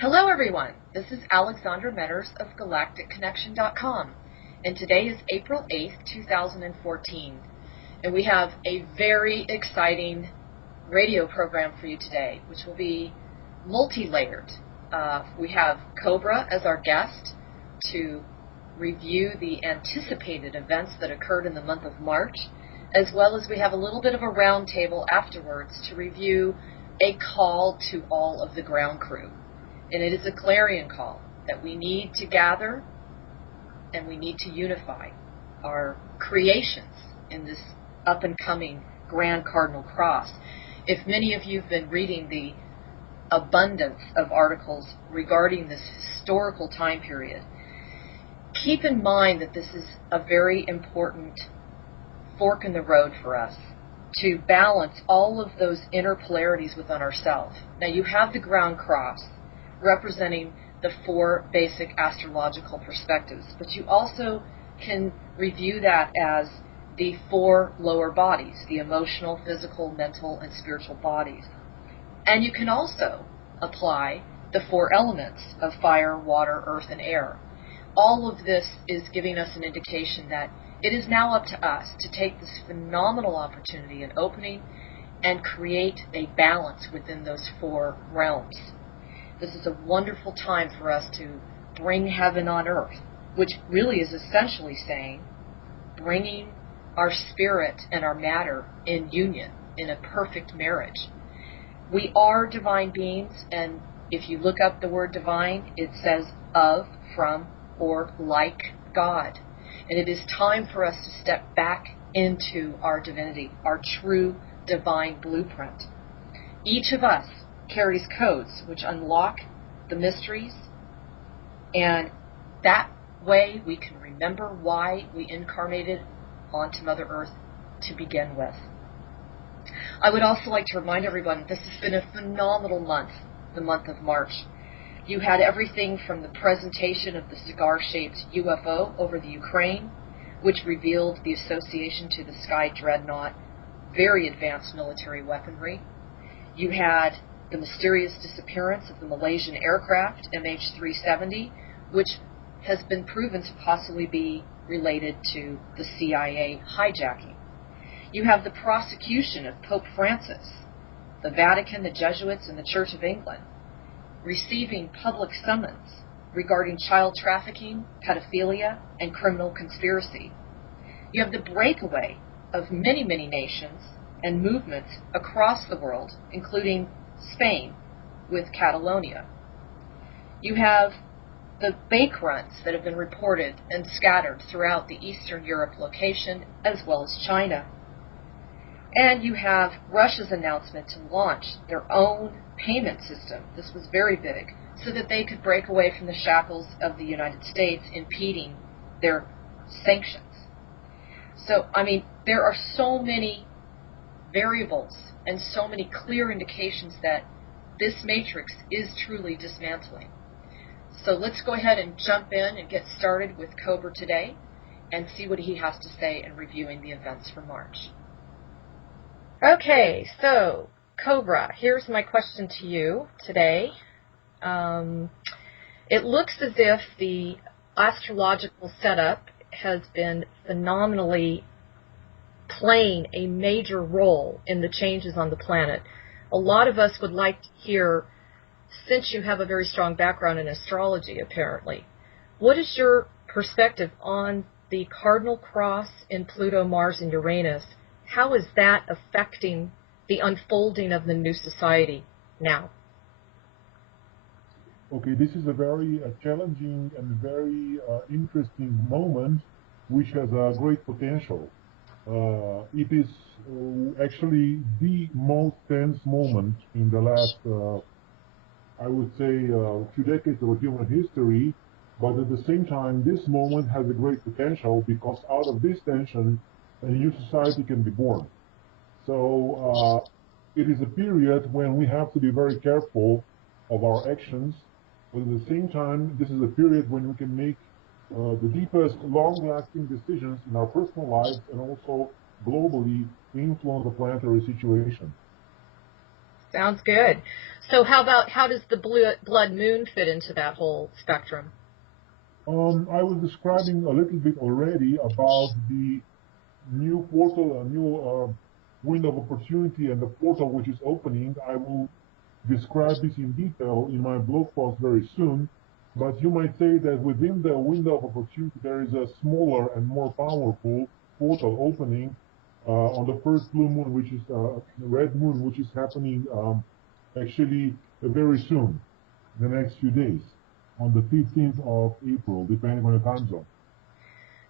Hello everyone, this is Alexandra Meadors of GalacticConnection.com, and today is April 8th, 2014, and we have a very exciting radio program for you today, which will be multi-layered. We have Cobra as our guest to review the anticipated events that occurred in the month of March, as well as we have a little bit of a roundtable afterwards to review a call to all of the ground crew. And it is a clarion call that we need to gather and we need to unify our creations in this up-and-coming Grand Cardinal Cross. If many of you have been reading the abundance of articles regarding this historical time period, keep in mind that this is a very important fork in the road for us to balance all of those inner polarities within ourselves. Now, you have the ground cross representing the four basic astrological perspectives, but you also can review that as the four lower bodies, the emotional, physical, mental, and spiritual bodies. And you can also apply the four elements of fire, water, earth, and air. All of this is giving us an indication that it is now up to us to take this phenomenal opportunity and opening and create a balance within those four realms. This is a wonderful time for us to bring heaven on earth, which really is essentially saying bringing our spirit and our matter in union, in a perfect marriage. We are divine beings, and if you look up the word divine, it says of, from, or like God. And it is time for us to step back into our divinity, our true divine blueprint. Each of us carries codes which unlock the mysteries, and that way we can remember why we incarnated onto Mother Earth to begin with. I would also like to remind everyone this has been a phenomenal month, the month of March. You had everything from the presentation of the cigar-shaped UFO over the Ukraine, which revealed the association to the Sky Dreadnought, very advanced military weaponry. You had the mysterious disappearance of the Malaysian aircraft MH370, which has been proven to possibly be related to the CIA hijacking. You have the prosecution of Pope Francis, the Vatican, the Jesuits, and the Church of England receiving public summons regarding child trafficking, pedophilia, and criminal conspiracy. You have the breakaway of many, many nations and movements across the world, including Spain with Catalonia. You have the bake runs that have been reported and scattered throughout the Eastern Europe location, as well as China. And you have Russia's announcement to launch their own payment system. This was very big, so that they could break away from the shackles of the United States impeding their sanctions. So, I mean, there are so many variables and so many clear indications that this matrix is truly dismantling. So let's go ahead and jump in and get started with Cobra today and see what he has to say in reviewing the events for March. Okay, so Cobra, here's my question to you today. It looks as if the astrological setup has been phenomenally playing a major role in the changes on the planet. A lot of us would like to hear, since you have a very strong background in astrology apparently, what is your perspective on the cardinal cross in Pluto, Mars, and Uranus? How is that affecting the unfolding of the new society now? Okay, this is a very challenging and very interesting moment, which has a great potential. It is actually the most tense moment in the last, I would say, few decades of human history. But at the same time, this moment has a great potential because out of this tension, a new society can be born. So it is a period when we have to be very careful of our actions. But at the same time, this is a period when we can make the deepest, long-lasting decisions in our personal lives and also globally influence the planetary situation. Sounds good. So how does the blood moon fit into that whole spectrum? I was describing a little bit already about the new portal, a new window of opportunity, and the portal which is opening. I will describe this in detail in my blog post very soon. But you might say that within the window of opportunity, there is a smaller and more powerful portal opening on the first blue moon, which is red moon, which is happening actually very soon, the next few days, on the 15th of April, depending on the time zone.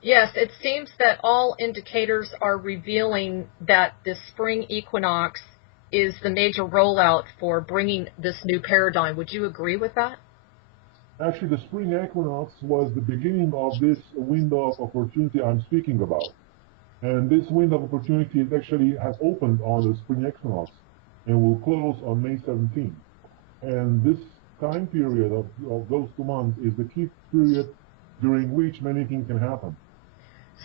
Yes, it seems that all indicators are revealing that the spring equinox is the major rollout for bringing this new paradigm. Would you agree with that? Actually, the spring equinox was the beginning of this window of opportunity I'm speaking about. And this window of opportunity actually has opened on the spring equinox and will close on May 17th. And this time period of those 2 months is the key period during which many things can happen.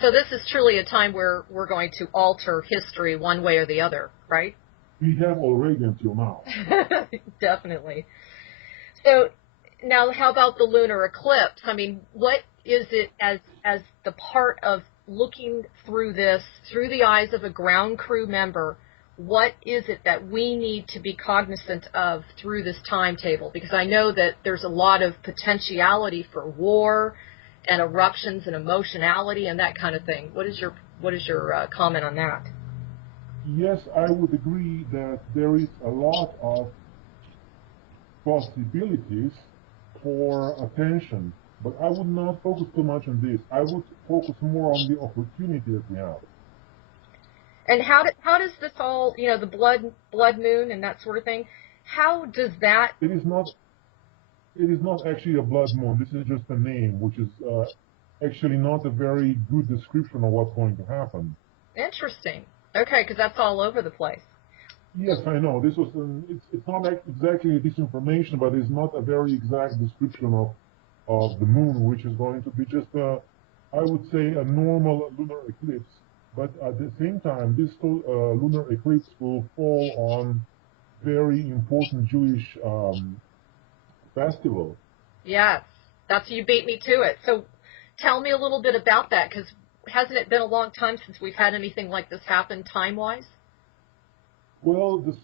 So this is truly a time where we're going to alter history one way or the other, right? We have already until now. Definitely. So now how about the lunar eclipse? I mean, what is it as the part of looking through this, through the eyes of a ground crew member, what is it that we need to be cognizant of through this timetable? Because I know that there's a lot of potentiality for war and eruptions and emotionality and that kind of thing. What is your comment on that? Yes, I would agree that there is a lot of possibilities for attention, but I would not focus too much on this. I would focus more on the opportunity that we have. And how does this all, the blood moon and that sort of thing, how does that? It is not actually a blood moon. This is just a name, which is actually not a very good description of what's going to happen. Interesting. Okay, because that's all over the place. Yes, I know. This was it's not exactly disinformation, but it's not a very exact description of the moon, which is going to be just I would say a normal lunar eclipse. But at the same time, this lunar eclipse will fall on very important Jewish festival. Yes, you beat me to it. So tell me a little bit about that, because hasn't it been a long time since we've had anything like this happen time-wise? Well, this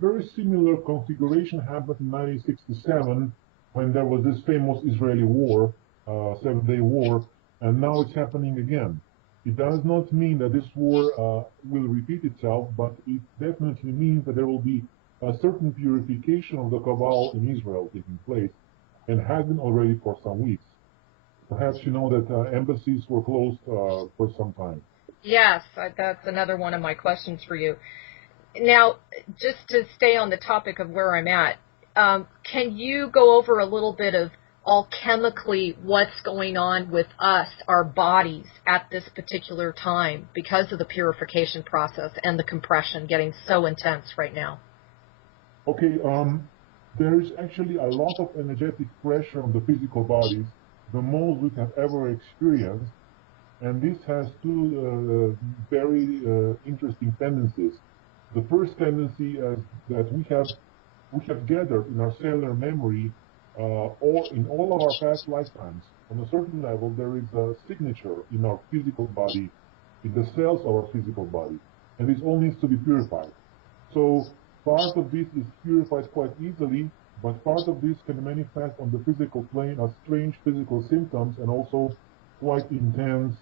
very similar configuration happened in 1967 when there was this famous Israeli war, 7-day war, and now it's happening again. It does not mean that this war will repeat itself, but it definitely means that there will be a certain purification of the Cabal in Israel taking place, and has been already for some weeks. Perhaps you know that embassies were closed for some time. Yes, that's another one of my questions for you. Now, just to stay on the topic of where I'm at, can you go over a little bit of alchemically what's going on with us, our bodies, at this particular time because of the purification process and the compression getting so intense right now? Okay, there is actually a lot of energetic pressure on the physical bodies, the most we have ever experienced, and this has two very interesting tendencies. The first tendency is that we have gathered in our cellular memory, or in all of our past lifetimes. On a certain level, there is a signature in our physical body, in the cells of our physical body, and this all needs to be purified. So part of this is purified quite easily, but part of this can manifest on the physical plane as strange physical symptoms and also quite intense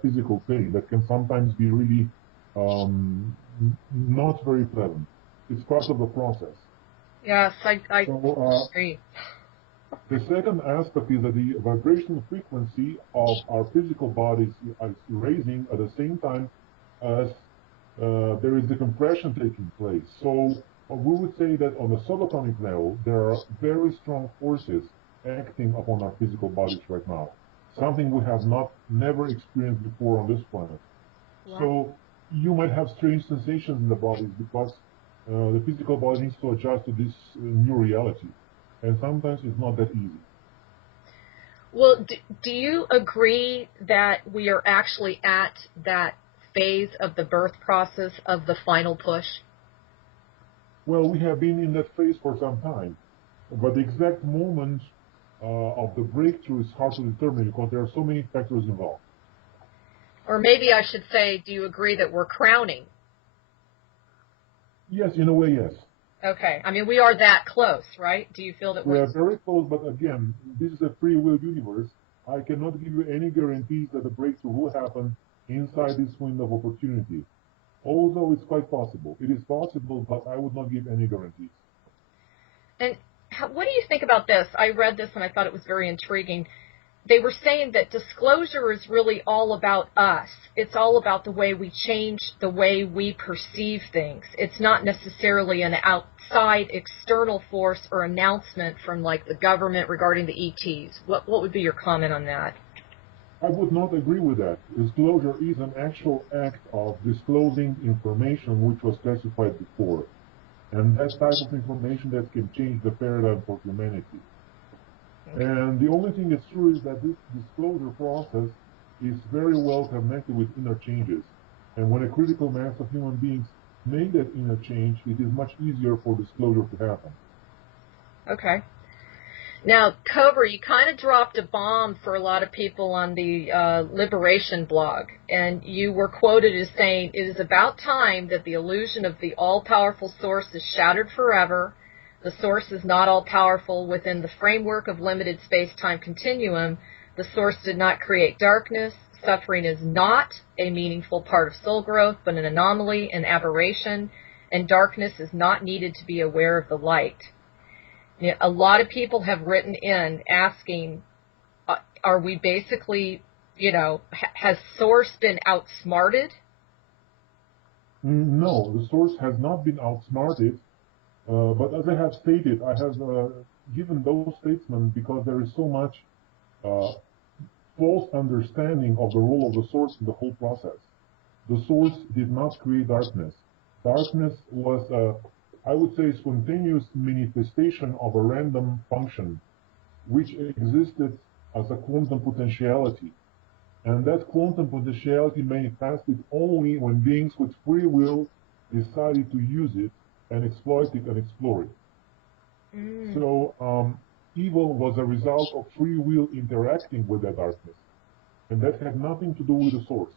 physical pain that can sometimes be really not very pleasant. It's part of the process. Yes, I agree. The second aspect is that the vibrational frequency of our physical bodies is raising at the same time as there is the compression taking place. So we would say that on the subatomic level, there are very strong forces acting upon our physical bodies right now. Something we have never experienced before on this planet. Wow. So you might have strange sensations in the bodies because the physical body needs to adjust to this new reality. And sometimes it's not that easy. Well, do you agree that we are actually at that phase of the birth process of the final push? Well, we have been in that phase for some time, but the exact moment of the breakthrough is hard to determine because there are so many factors involved. Or maybe I should say, do you agree that we're crowning? Yes, in a way, yes. Okay. I mean, we are that close, right? Do you feel that We are very close, but again, this is a free will universe. I cannot give you any guarantees that the breakthrough will happen inside this window of opportunity. Although it's quite possible. It is possible, but I would not give any guarantees. And what do you think about this? I read this and I thought it was very intriguing. They were saying that disclosure is really all about us. It's all about the way we change the way we perceive things. It's not necessarily an outside external force or announcement from like the government regarding the ETs. What would be your comment on that? I would not agree with that. Disclosure is an actual act of disclosing information which was classified before. And that type of information that can change the paradigm for humanity. And the only thing that's true is that this disclosure process is very well connected with inner changes. And when a critical mass of human beings make that inner change, it is much easier for disclosure to happen. Okay. Now, Cobra, you kind of dropped a bomb for a lot of people on the Liberation blog, and you were quoted as saying, "It is about time that the illusion of the all-powerful source is shattered forever. The source is not all-powerful within the framework of limited space-time continuum. The source did not create darkness. Suffering is not a meaningful part of soul growth, but an anomaly, an aberration, and darkness is not needed to be aware of the light." A lot of people have written in asking, are we basically, has Source been outsmarted? No, the Source has not been outsmarted. But as I have stated, I have given those statements because there is so much false understanding of the role of the Source in the whole process. The Source did not create darkness. Darkness was I would say, spontaneous manifestation of a random function, which existed as a quantum potentiality. And that quantum potentiality manifested only when beings with free will decided to use it and exploit it and explore it. So evil was a result of free will interacting with the darkness. And that had nothing to do with the Source.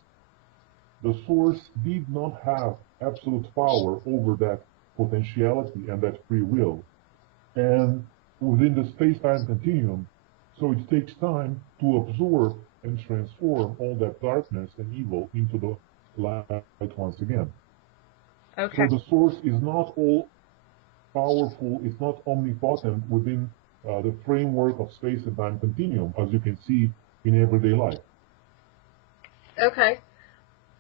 The Source did not have absolute power over that potentiality and that free will, and within the space-time continuum, so it takes time to absorb and transform all that darkness and evil into the light once again. Okay. So the Source is not all powerful, it's not omnipotent within the framework of space and time continuum, as you can see in everyday life. Okay.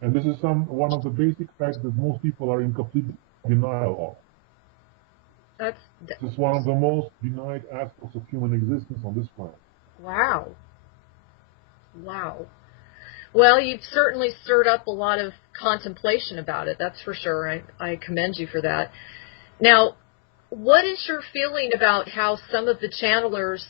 And this is one of the basic facts that most people are in complete denial of. This is one of the most denied aspects of human existence on this planet. Wow. Wow. Well, you've certainly stirred up a lot of contemplation about it, that's for sure. I commend you for that. Now, what is your feeling about how some of the channelers,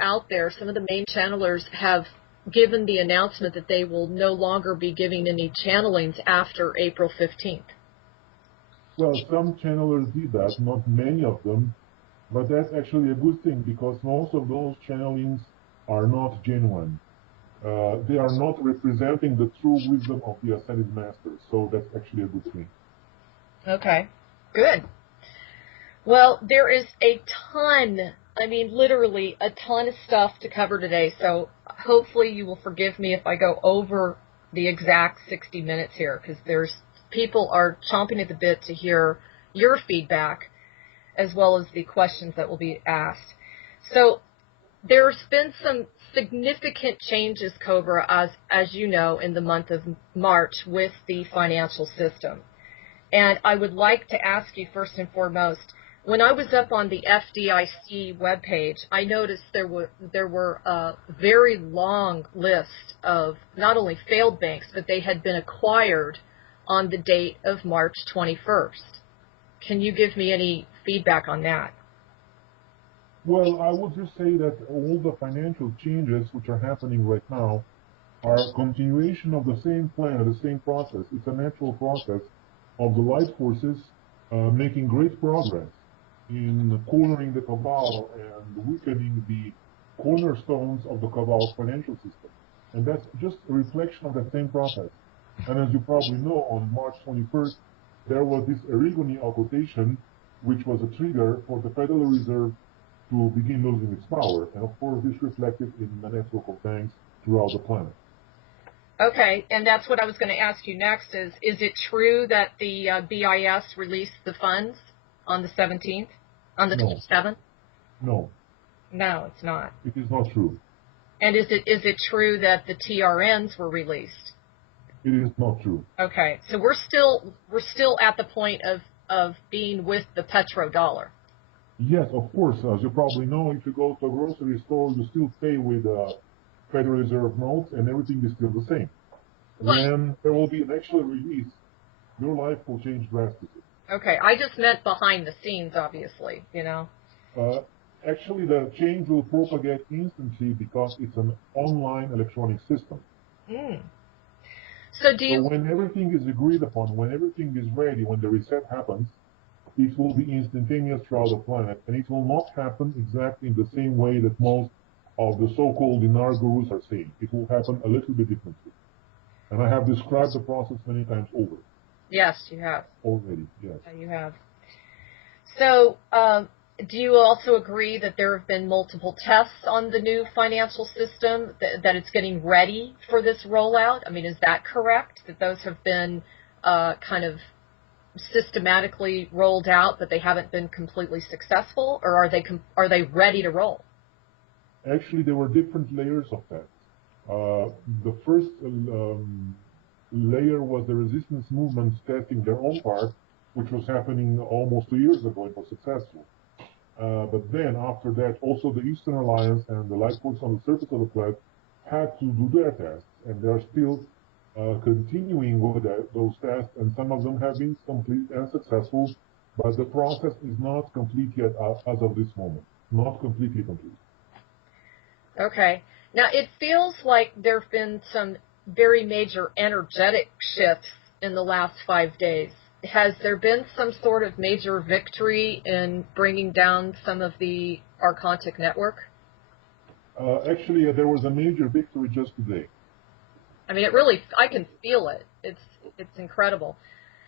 out there, some of the main channelers have given the announcement that they will no longer be giving any channelings after April 15th? Well, some channelers did that, not many of them, but that's actually a good thing because most of those channelings are not genuine. They are not representing the true wisdom of the Ascended Masters, so that's actually a good thing. Okay, good. Well, there is a ton, literally a ton of stuff to cover today, so hopefully you will forgive me if I go over the exact 60 minutes here, because people are chomping at the bit to hear your feedback as well as the questions that will be asked. So there's been some significant changes, Cobra, as you know, in the month of March with the financial system. And I would like to ask you first and foremost, when I was up on the FDIC webpage, I noticed there were a very long list of not only failed banks, but they had been acquired on the date of March 21st. Can you give me any feedback on that? Well, I would just say that all the financial changes which are happening right now are a continuation of the same plan, the same process. It's a natural process of the light forces making great progress in cornering the Cabal and weakening the cornerstones of the Cabal's financial system. And that's just a reflection of that same process. And as you probably know, on March 21st, there was this origami occultation, which was a trigger for the Federal Reserve to begin losing its power. And of course, this reflected in the network of banks throughout the planet. Okay, and that's what I was going to ask you next is it true that the BIS released the funds on the 17th, on the 27th? No. No, it's not. It is not true. And is it true that the TRNs were released? It is not true. Okay, so we're still at the point of being with the petrodollar. Yes, of course. As you probably know, if you go to a grocery store, you still pay with Federal Reserve notes, and everything is still the same. When there will be an actual release, your life will change drastically. Okay, I just meant behind the scenes, obviously, you know. Actually, the change will propagate instantly because it's an online electronic system. So when everything is agreed upon, when everything is ready, when the reset happens, it will be instantaneous throughout the planet, and it will not happen exactly in the same way that most of the so-called Lunar gurus are saying. It will happen a little bit differently. And I have described the process many times over. Yes, you have. Already, yes. You have. So, do you also agree that there have been multiple tests on the new financial system, that it's getting ready for this rollout? I mean, is that correct, that those have been kind of systematically rolled out, but they haven't been completely successful, or are they ready to roll? Actually, there were different layers of that. The first layer was the resistance movements testing their own part, which was happening almost 2 years ago. It was successful. But then, after that, also the Eastern Alliance and the light force on the surface of the planet had to do their tests, and they are still continuing with those tests, and some of them have been complete and successful, but the process is not complete yet as of this moment. Not completely complete. Okay. Now, it feels like there have been some very major energetic shifts in the last 5 days. Has there been some sort of major victory in bringing down some of the Archontic network? Actually, there was a major victory just today. I mean, I can feel it. It's incredible.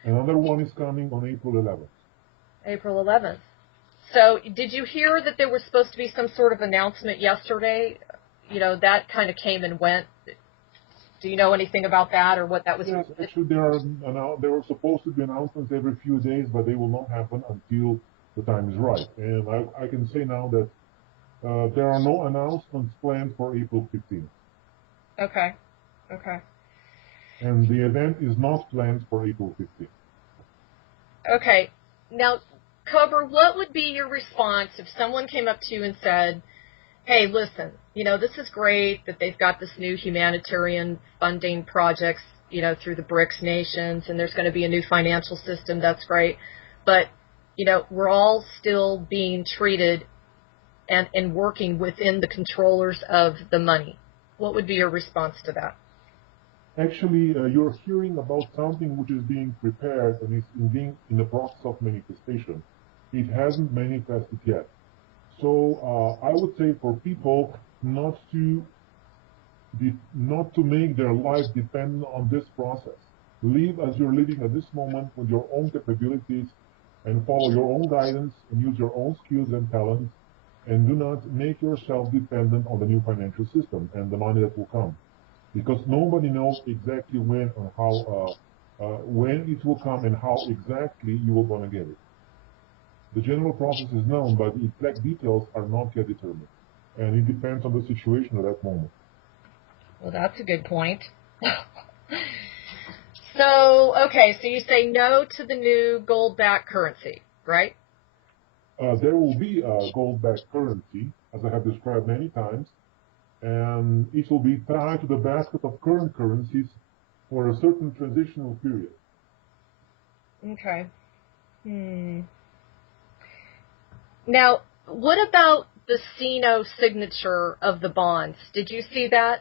Another one is coming on April 11th. April 11th. So, did you hear that there was supposed to be some sort of announcement yesterday? You know, that kind of came and went. Do you know anything about that, or what that was? Yes, actually, there were supposed to be announcements every few days, but they will not happen until the time is right. And I can say now that there are no announcements planned for April 15th. Okay. Okay. And the event is not planned for April 15th. Okay. Now, Cobra, what would be your response if someone came up to you and said, hey, listen, you know, this is great that they've got this new humanitarian funding projects, you know, through the BRICS nations, and there's going to be a new financial system, that's great, but, you know, we're all still being treated and working within the controllers of the money. What would be your response to that? Actually, you're hearing about something which is being prepared and is being in the process of manifestation. It hasn't manifested yet. So I would say for people not to make their life depend on this process. Live as you're living at this moment with your own capabilities, and follow your own guidance and use your own skills and talents, and do not make yourself dependent on the new financial system and the money that will come. Because nobody knows exactly when or how, when it will come and how exactly you are going to get it. The general process is known, but the exact details are not yet determined. And it depends on the situation at that moment. Well, that's a good point. So, okay, so you say no to the new gold-backed currency, right? There will be a gold-backed currency, as I have described many times, and it will be tied to the basket of current currencies for a certain transitional period. Okay. Now, what about the Sino signature of the bonds? Did you see that?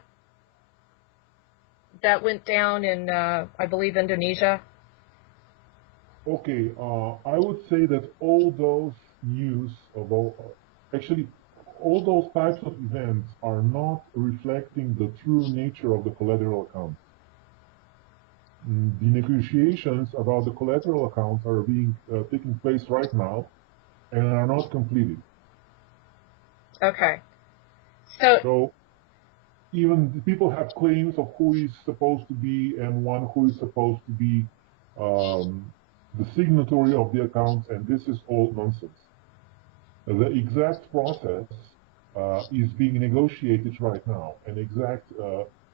That went down in, I believe, Indonesia? Okay, I would say that all those news of actually, all those types of events are not reflecting the true nature of the collateral accounts. The negotiations about the collateral accounts are being taking place right now and are not completed. Okay. So Even people have claims of who is supposed to be M1, who is supposed to be the signatory of the accounts, and this is all nonsense. The exact process is being negotiated right now, an exact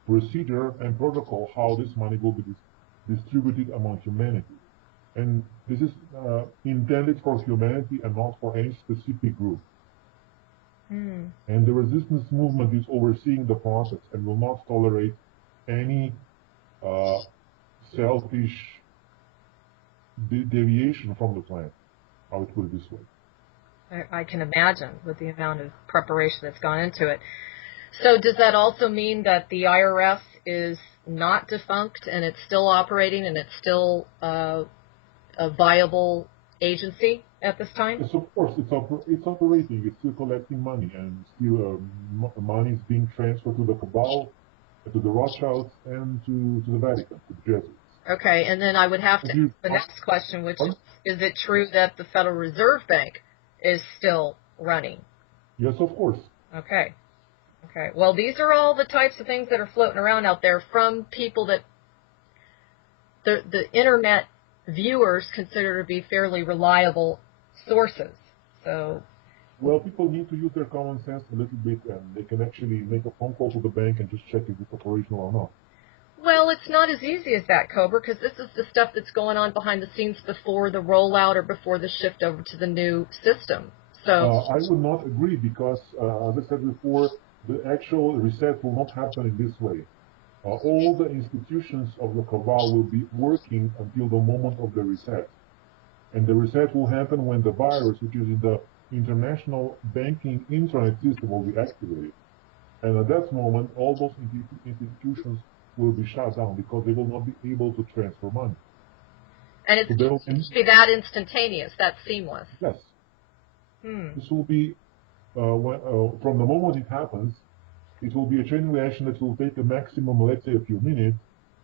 procedure and protocol how this money will be distributed among humanity. And this is intended for humanity and not for any specific group. And the resistance movement is overseeing the process and will not tolerate any selfish deviation from the plan. I would put it this way. I can imagine with the amount of preparation that's gone into it. So does that also mean that the IRS is not defunct and it's still operating and it's still a viable agency at this time? Yes, of course, it's operating, it's still collecting money, and still money is being transferred to the Cabal, to the Rothschilds, and to the Vatican, to the Jesuits. Okay, and then I would have to ask the next question, which is it true that the Federal Reserve Bank is still running? Yes, of course. Okay. Okay. Well, these are all the types of things that are floating around out there from people that the internet viewers consider to be fairly reliable sources. So, well, people need to use their common sense a little bit, and they can actually make a phone call to the bank and just check if it's operational or not. Well, it's not as easy as that, Cobra, because this is the stuff that's going on behind the scenes before the rollout or before the shift over to the new system. So I would not agree because, as I said before, the actual reset will not happen in this way. All the institutions of the Cabal will be working until the moment of the reset. And the reset will happen when the virus, which is in the international banking intranet system, will be activated. And at that moment, all those institutions will be shut down because they will not be able to transfer money. And it's so be that instantaneous, that seamless. Yes. This will be, from the moment it happens, it will be a chain reaction that will take a maximum, let's say, a few minutes,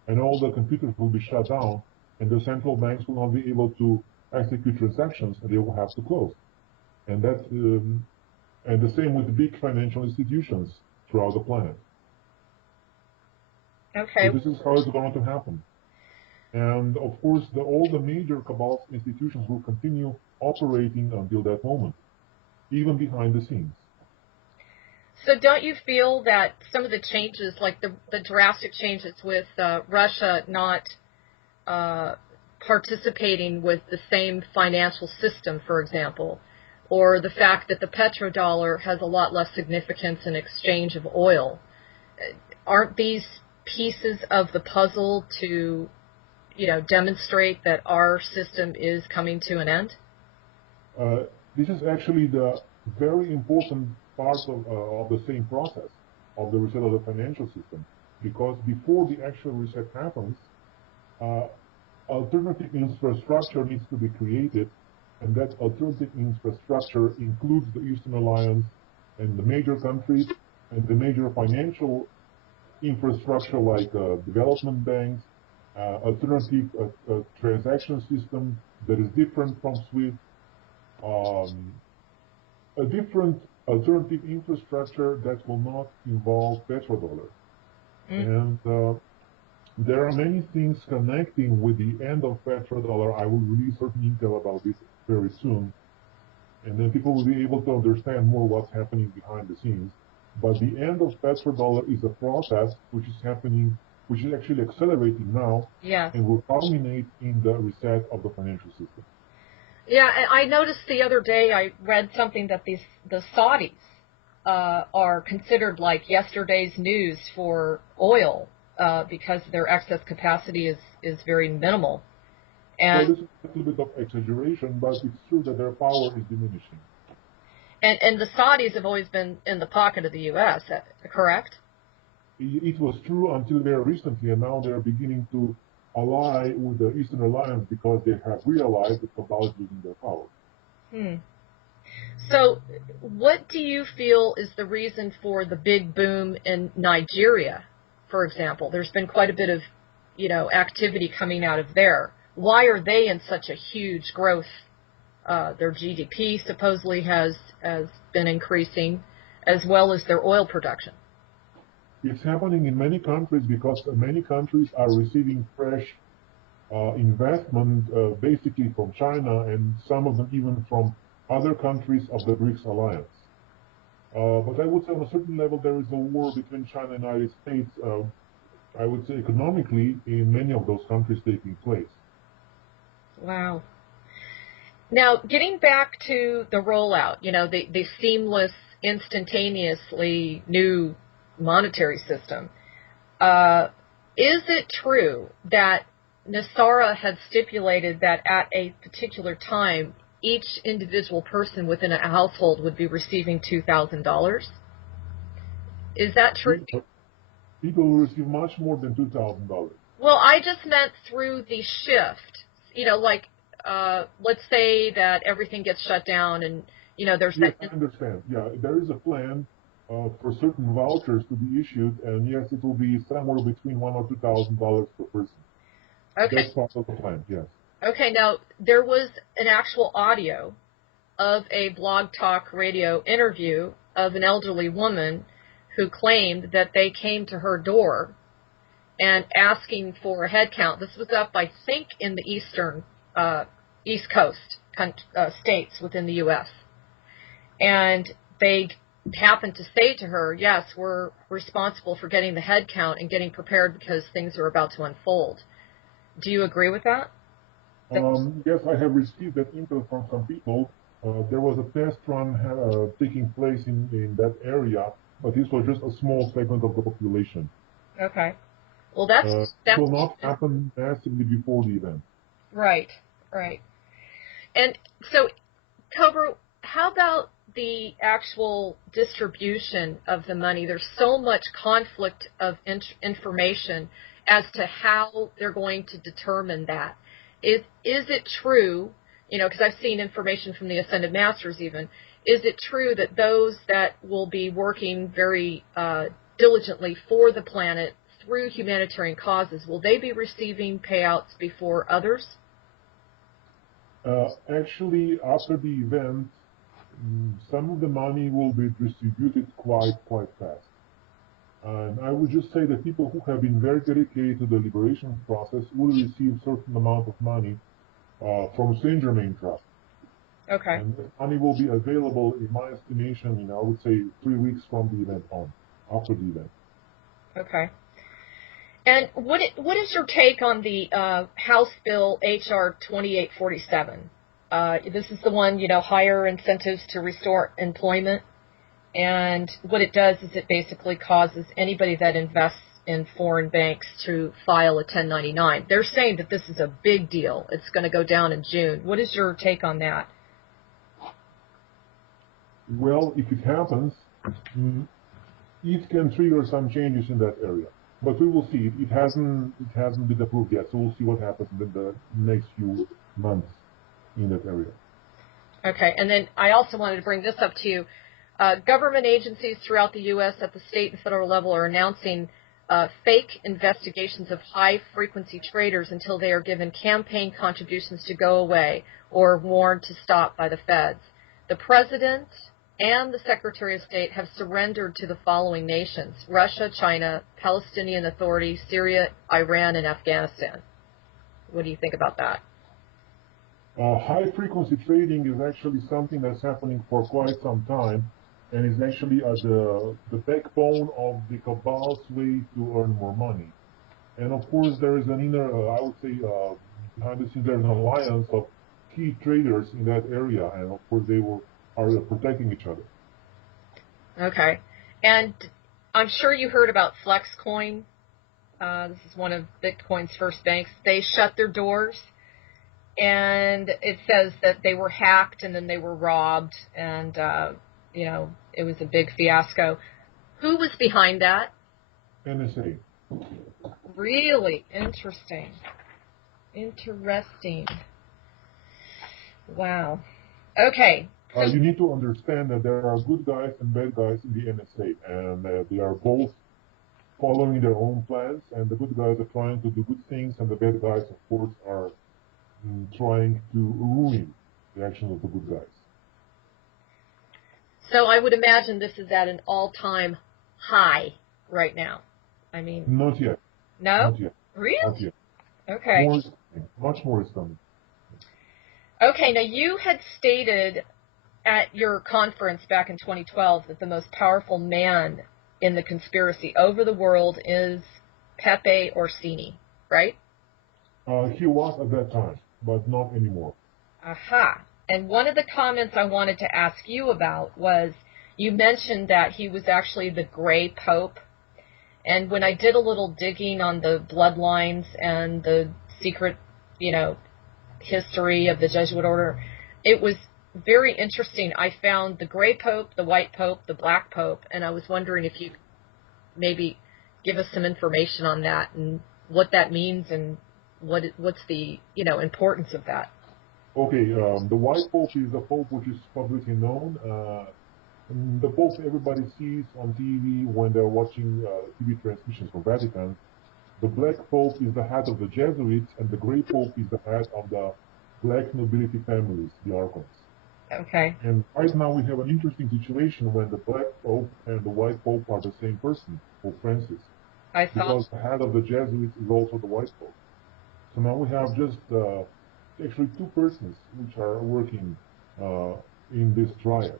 and all the computers will be shut down, and the central banks will not be able to execute transactions, and they will have to close. And that's and the same with the big financial institutions throughout the planet. Okay. So this is how it's going to happen. And of course, all the major Cabal institutions will continue operating until that moment, even behind the scenes. So don't you feel that some of the changes, like the drastic changes with Russia not participating with the same financial system, for example, or the fact that the petrodollar has a lot less significance in exchange of oil, aren't these pieces of the puzzle to, demonstrate that our system is coming to an end? This is actually the very important part of the same process of the reset of the financial system, because before the actual reset happens, alternative infrastructure needs to be created, and that alternative infrastructure includes the Eastern Alliance and the major countries and the major financial infrastructure like development banks, alternative transaction system that is different from SWIFT, a different alternative infrastructure that will not involve petrodollar. And there are many things connecting with the end of petrodollar. I will release certain intel about this very soon, and then people will be able to understand more what's happening behind the scenes. But the end of petrodollar is a process which is happening, which is actually accelerating now, and will culminate in the reset of the financial system. Yeah, I noticed the other day, I read something that the Saudis are considered like yesterday's news for oil because their excess capacity is very minimal. And well, this is a little bit of exaggeration, but it's true that their power is diminishing. And the Saudis have always been in the pocket of the U.S., correct? It was true until very recently, and now they're beginning to ally with the Eastern Alliance because they have realized that Cabal is losing their power. So what do you feel is the reason for the big boom in Nigeria, for example? There's been quite a bit of, activity coming out of there. Why are they in such a huge growth? Their GDP supposedly has been increasing, as well as their oil production. It's happening in many countries because many countries are receiving fresh investment, basically from China, and some of them even from other countries of the BRICS alliance. But I would say on a certain level there is a war between China and the United States, I would say economically, in many of those countries taking place. Wow. Now, getting back to the rollout, the seamless, instantaneously new monetary system, is it true that NESARA had stipulated that at a particular time, each individual person within a household would be receiving $2,000? Is that true? People will receive much more than $2,000. Well, I just meant through the shift. Let's say that everything gets shut down and, there's yes, that... I understand. Yeah, there is a plan for certain vouchers to be issued, and yes, it will be somewhere between $1,000 or $2,000 per person. Okay. That's part of the plan, yes. Okay, now, there was an actual audio of a Blog Talk Radio interview of an elderly woman who claimed that they came to her door and asking for a head count. This was up, I think, in the East Coast states within the U.S. And they happened to say to her, yes, we're responsible for getting the head count and getting prepared because things are about to unfold. Do you agree with that? Yes, I have received that input from some people. There was a test run taking place in that area, but this was just a small segment of the population. Okay. Well, that will not happen massively before the event. Right. And so, Cobra, how about the actual distribution of the money? There's so much conflict of information as to how they're going to determine that. Is it true, because I've seen information from the Ascended Masters even, is it true that those that will be working very diligently for the planet through humanitarian causes, will they be receiving payouts before others? Actually, after the event, some of the money will be distributed quite fast. And I would just say that people who have been very dedicated to the liberation process will receive a certain amount of money from Saint Germain Trust. Okay. And the money will be available, in my estimation, I would say 3 weeks from the event on, after the event. Okay. And what is your take on the House Bill H.R. 2847? This is the one, higher incentives to restore employment. And what it does is it basically causes anybody that invests in foreign banks to file a 1099. They're saying that this is a big deal. It's going to go down in June. What is your take on that? Well, if it happens, it can trigger some changes in that area. But we will see. It hasn't been approved yet, so we'll see what happens in the next few months in that area. Okay, and then I also wanted to bring this up to you. Government agencies throughout the U.S. at the state and federal level are announcing fake investigations of high-frequency traders until they are given campaign contributions to go away or warned to stop by the feds. The President and the Secretary of State have surrendered to the following nations: Russia, China, Palestinian Authority, Syria, Iran, and Afghanistan. What do you think about that? High-frequency trading is actually something that's happening for quite some time, and is actually the backbone of the Cabal's way to earn more money. And of course, there is an inner, I would say, behind the scenes, there's an alliance of key traders in that area, and of course, they are protecting each other. Okay. And I'm sure you heard about FlexCoin. This is one of Bitcoin's first banks. They shut their doors, and it says that they were hacked and then they were robbed, and, it was a big fiasco. Who was behind that? NSA. Really interesting. Interesting. Wow. Okay. So you need to understand that there are good guys and bad guys in the NSA, and they are both following their own plans, and the good guys are trying to do good things, and the bad guys, of course, are trying to ruin the actions of the good guys. So I would imagine this is at an all-time high right now. I mean, Not yet. no? Not yet. Really? Not yet. Okay. More is coming. Much more is coming. Okay, now you had stated at your conference back in 2012 that the most powerful man in the conspiracy over the world is Pepe Orsini, right? He was at that time, but not anymore. Aha. And one of the comments I wanted to ask you about was you mentioned that he was actually the Gray Pope. And when I did a little digging on the bloodlines and the secret, history of the Jesuit order, it was very interesting. I found the Gray Pope, the White Pope, the Black Pope, and I was wondering if you maybe give us some information on that and what that means and what's the importance of that. Okay, the White Pope is the Pope which is publicly known. The Pope everybody sees on TV when they're watching TV transmissions from Vatican. The Black Pope is the head of the Jesuits, and the Gray Pope is the head of the Black nobility families, the Archons. Okay. And right now we have an interesting situation when the Black Pope and the White Pope are the same person, Pope Francis. I saw. Because the head of the Jesuits is also the White Pope. So now we have just actually two persons which are working in this triad.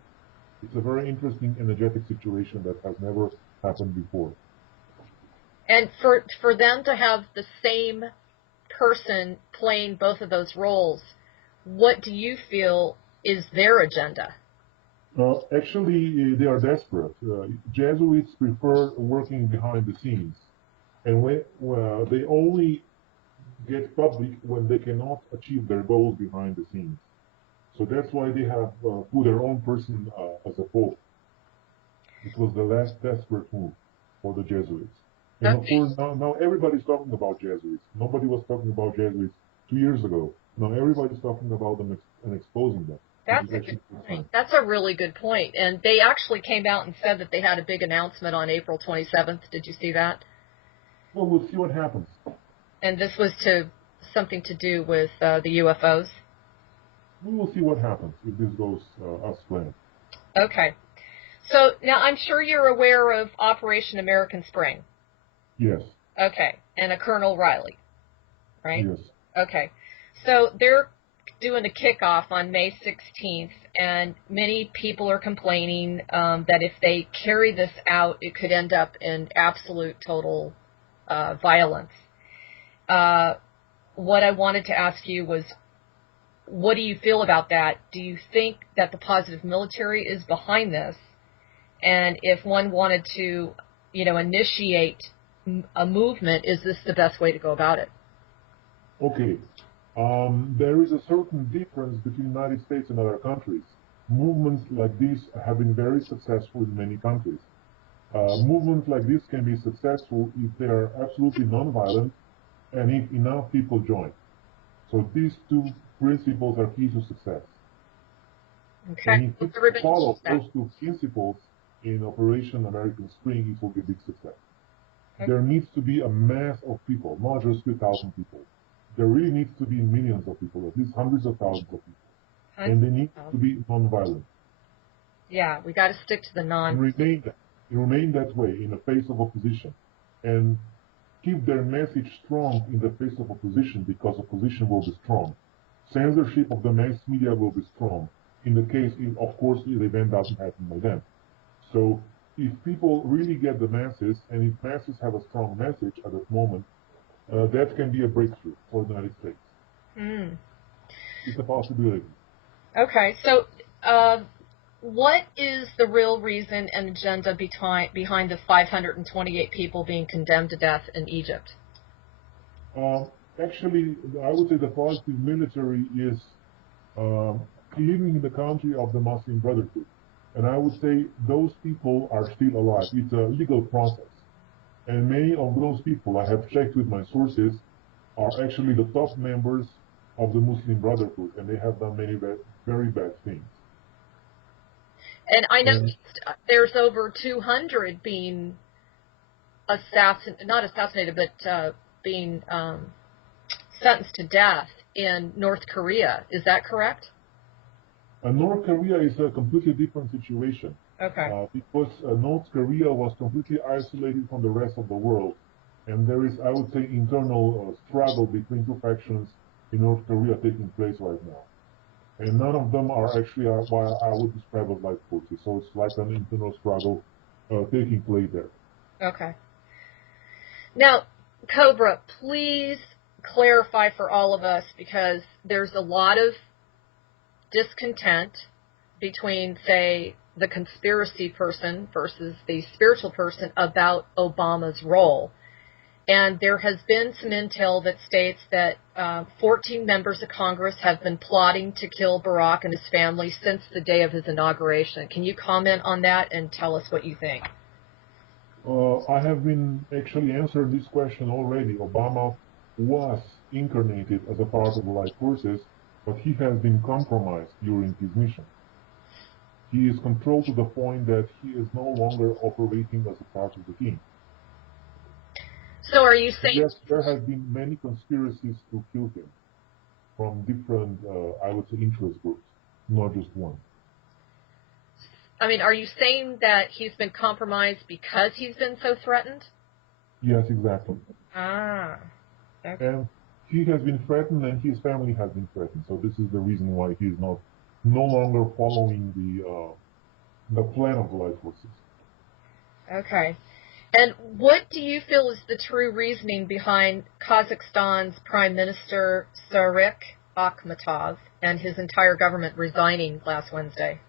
It's a very interesting energetic situation that has never happened before. And for them to have the same person playing both of those roles, what do you feel is their agenda? Actually, they are desperate. Jesuits prefer working behind the scenes, and they only get public when they cannot achieve their goals behind the scenes. So that's why they have put their own person as a pope. It was the last desperate move for the Jesuits. And of course, now everybody's talking about Jesuits. Nobody was talking about Jesuits 2 years ago. Now everybody's talking about them and exposing them. That's a good point. That's a really good point. And they actually came out and said that they had a big announcement on April 27th. Did you see that? Well, we'll see what happens. And this was something to do with the UFOs? We will see what happens if this goes as planned. Okay. So now I'm sure you're aware of Operation American Spring. Yes. Okay. And a Colonel Riley, right? Yes. Okay. So they're doing a kickoff on May 16th, and many people are complaining that if they carry this out, it could end up in absolute total violence. What I wanted to ask you was, what do you feel about that? Do you think that the positive military is behind this? And if one wanted to, initiate a movement, is this the best way to go about it? Okay. There is a certain difference between the United States and other countries. Movements like this have been very successful in many countries. Movements like this can be successful if they are absolutely nonviolent and if enough people join. So these two principles are key to success. Okay. And if you follow those two principles in Operation American Spring, it will be a big success. Okay. There needs to be a mass of people, not just 2,000 people. There really needs to be millions of people, at least hundreds of thousands of people. And they need to be nonviolent. Yeah, we got to stick to the and remain that way in the face of opposition. And keep their message strong in the face of opposition, because opposition will be strong. Censorship of the mass media will be strong. In the case, of course, the event doesn't happen by them. So if people really get the masses, and if masses have a strong message at that moment, that can be a breakthrough for the United States. Mm. It's a possibility. Okay, so what is the real reason and agenda behind the 528 people being condemned to death in Egypt? Actually, I would say the positive military is cleaning the country of the Muslim Brotherhood. And I would say those people are still alive. It's a legal process. And many of those people, I have checked with my sources, are actually the top members of the Muslim Brotherhood, and they have done many very bad things. And I know And there's over 200 being not assassinated, but being sentenced to death in North Korea. Is that correct? North Korea is a completely different situation. Okay. Because North Korea was completely isolated from the rest of the world. And there is, I would say, internal struggle between two factions in North Korea taking place right now. And none of them are actually what I would describe as light forces. So it's like an internal struggle taking place there. Okay. Now, Cobra, please clarify for all of us, because there's a lot of discontent between, say, the conspiracy person versus the spiritual person about Obama's role. And there has been some intel that states that 14 members of Congress have been plotting to kill Barack and his family since the day of his inauguration. Can you comment on that and tell us what you think? I have been actually answered this question already. Obama was incarnated as a part of the light forces, but he has been compromised during his mission. He is controlled to the point that he is no longer operating as a part of the team. So are you saying... Yes, there have been many conspiracies to kill him from different, I would say, interest groups, not just one. I mean, are you saying that he's been compromised because he's been so threatened? Yes, exactly. Ah. Okay. And he has been threatened, and his family has been threatened. So this is the reason why he is no longer following the plan of the light forces. Okay. And what do you feel is the true reasoning behind Kazakhstan's Prime Minister Sarikh Akhmatov and his entire government resigning last Wednesday?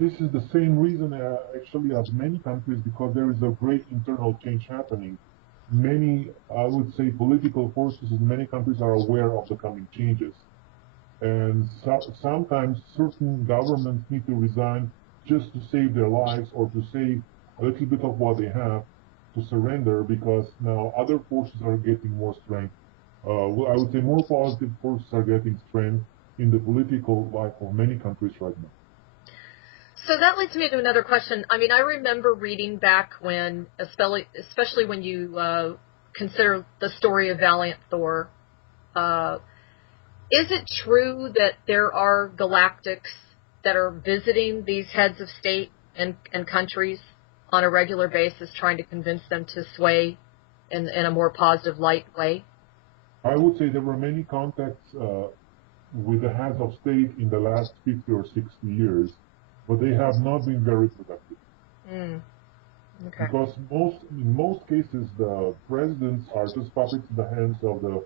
This is the same reason, actually, as many countries, because there is a great internal change happening. Many, I would say, political forces in many countries are aware of the coming changes. And sometimes certain governments need to resign just to save their lives or to save a little bit of what they have, to surrender, because now other forces are getting more strength. I would say more positive forces are getting strength in the political life of many countries right now. So that leads me to another question. I mean, I remember reading back when, especially when you consider the story of Valiant Thor, is it true that there are galactics that are visiting these heads of state and countries on a regular basis, trying to convince them to sway in a more positive, light way? I would say there were many contacts with the heads of state in the last 50 or 60 years, but they have not been very productive. Okay. Because in most cases, the presidents are just puppets in the hands of the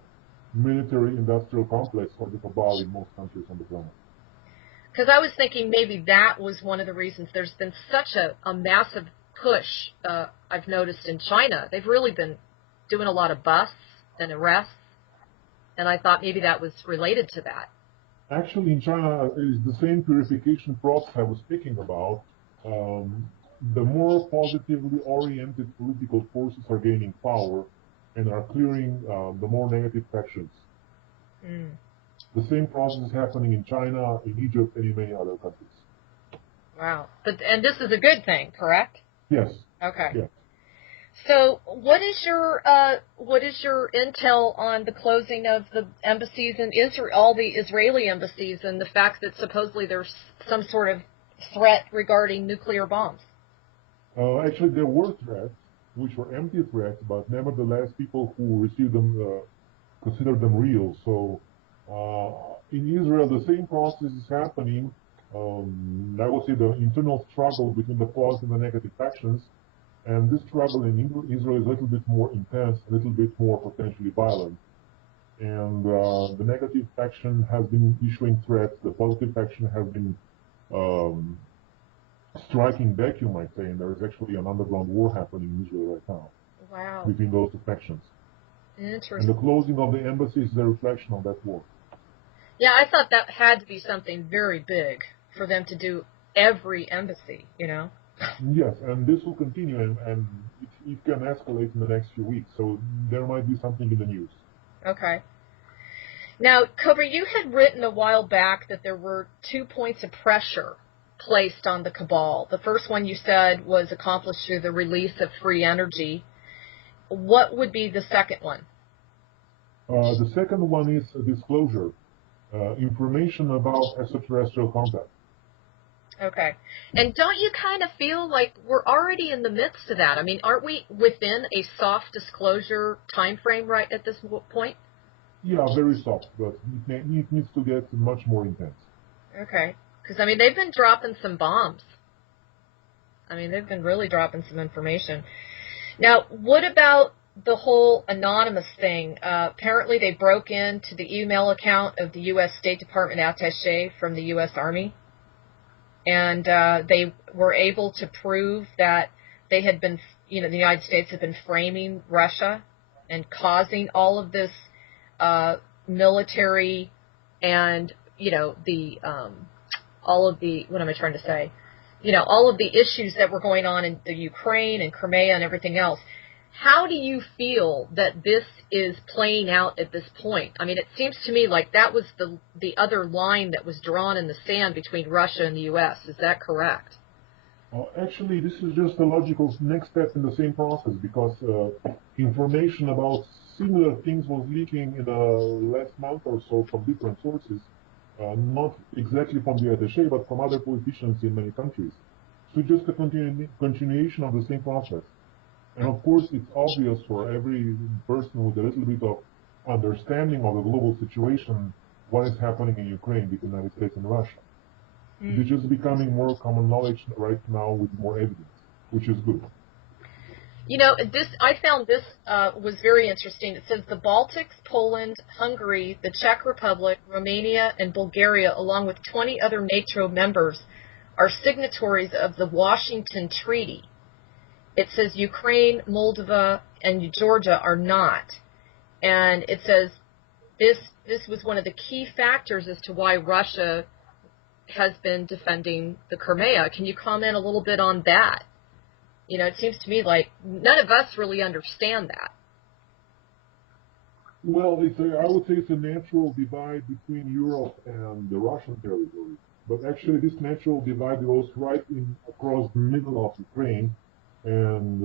military-industrial complex or the Cabal in most countries on the planet. Because I was thinking maybe that was one of the reasons there's been such a massive push, I've noticed, in China. They've really been doing a lot of busts and arrests, and I thought maybe that was related to that. Actually, in China, it is the same purification process I was speaking about. The more positively oriented political forces are gaining power and are clearing the more negative factions. The same process is happening in China, in Egypt, and in many other countries. Wow. And this is a good thing, correct? Yes. Okay. Yes. So what is your intel on the closing of the embassies in Israel, all the Israeli embassies, and the fact that supposedly there's some sort of threat regarding nuclear bombs? Actually, there were threats, which were empty threats, but nevertheless, people who received them considered them real. So in Israel, the same process is happening. I would say the internal struggle between the positive and the negative factions. And this struggle in Israel is a little bit more intense, a little bit more potentially violent. And the negative faction has been issuing threats. The positive faction has been striking back, you might say. And there is actually an underground war happening in Israel right now. Wow. Between those two factions. Interesting. And the closing of the embassies is a reflection of that war. Yeah, I thought that had to be something very big for them to do every embassy, you know? Yes, and this will continue, and it can escalate in the next few weeks. So there might be something in the news. Okay. Now, Cobra, you had written a while back that there were 2 points of pressure placed on the Cabal. The first one you said was accomplished through the release of free energy. What would be the second one? The second one is a disclosure, information about extraterrestrial contact. Okay. And don't you kind of feel like we're already in the midst of that? I mean, aren't we within a soft disclosure time frame right at this point? Yeah, very soft, but it needs to get much more intense. Okay. Because, I mean, they've been dropping some bombs. I mean, they've been really dropping some information. Now, what about the whole anonymous thing? Apparently, they broke into the email account of the U.S. State Department attaché from the U.S. Army, and they were able to prove that they had been, the United States had been framing Russia and causing all of this military and, all of the, what am I trying to say? All of the issues that were going on in the Ukraine and Crimea and everything else. How do you feel that this is playing out at this point? I mean, it seems to me like that was the other line that was drawn in the sand between Russia and the U.S. Is that correct? Actually, this is just a logical next step in the same process, because information about similar things was leaking in the last month or so from different sources, not exactly from the attaché, but from other politicians in many countries. So just a continuation of the same process. And of course, it's obvious for every person with a little bit of understanding of the global situation what is happening in Ukraine between the United States and Russia. It's just becoming more common knowledge right now with more evidence, which is good. I found this was very interesting. It says the Baltics, Poland, Hungary, the Czech Republic, Romania, and Bulgaria, along with 20 other NATO members, are signatories of the Washington Treaty. It says Ukraine, Moldova, and Georgia are not. And it says this was one of the key factors as to why Russia has been defending the Crimea. Can you comment a little bit on that? It seems to me like none of us really understand that. Well, I would say it's a natural divide between Europe and the Russian territory. But actually, this natural divide goes right across the middle of Ukraine, and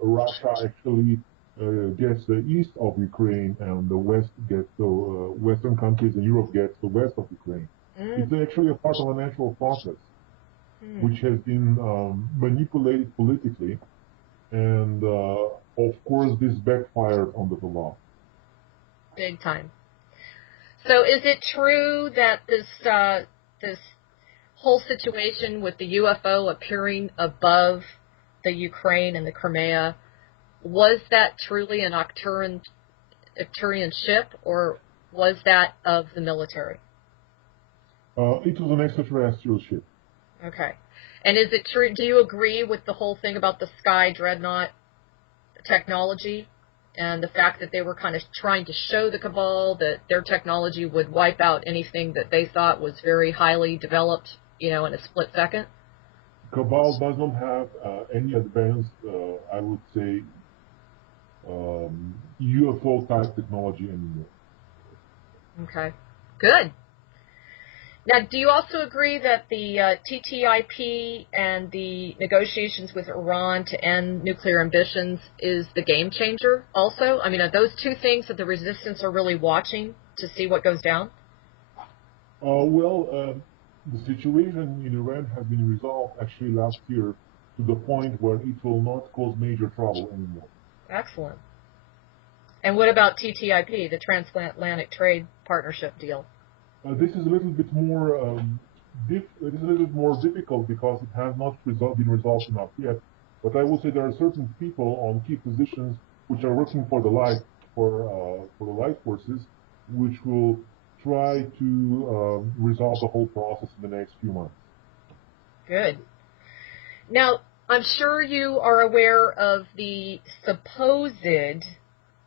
Russia actually gets the east of Ukraine, and the West gets the Western countries, and Europe gets the west of Ukraine. It's actually a part of a natural process, which has been manipulated politically, and of course this backfired on the law. Big time. So is it true that this whole situation with the UFO appearing above the Ukraine and the Crimea, was that truly an Arcturian ship, or was that of the military? It was an extraterrestrial ship. Okay. And is it true, do you agree with the whole thing about the Sky Dreadnought technology and the fact that they were kind of trying to show the Cabal that their technology would wipe out anything that they thought was very highly developed, in a split second? Cabal does not have any advanced, I would say, UFO-type technology anymore. Okay. Good. Now, do you also agree that the TTIP and the negotiations with Iran to end nuclear ambitions is the game changer also? I mean, are those two things that the resistance are really watching to see what goes down? The situation in Iran has been resolved actually last year to the point where it will not cause major trouble anymore. Excellent. And what about TTIP, the Transatlantic Trade Partnership deal? This is a little bit more difficult because it has not been resolved enough yet. But I will say there are certain people on key positions which are working for the light forces, which will try to resolve the whole process in the next few months. Good. Now, I'm sure you are aware of the supposed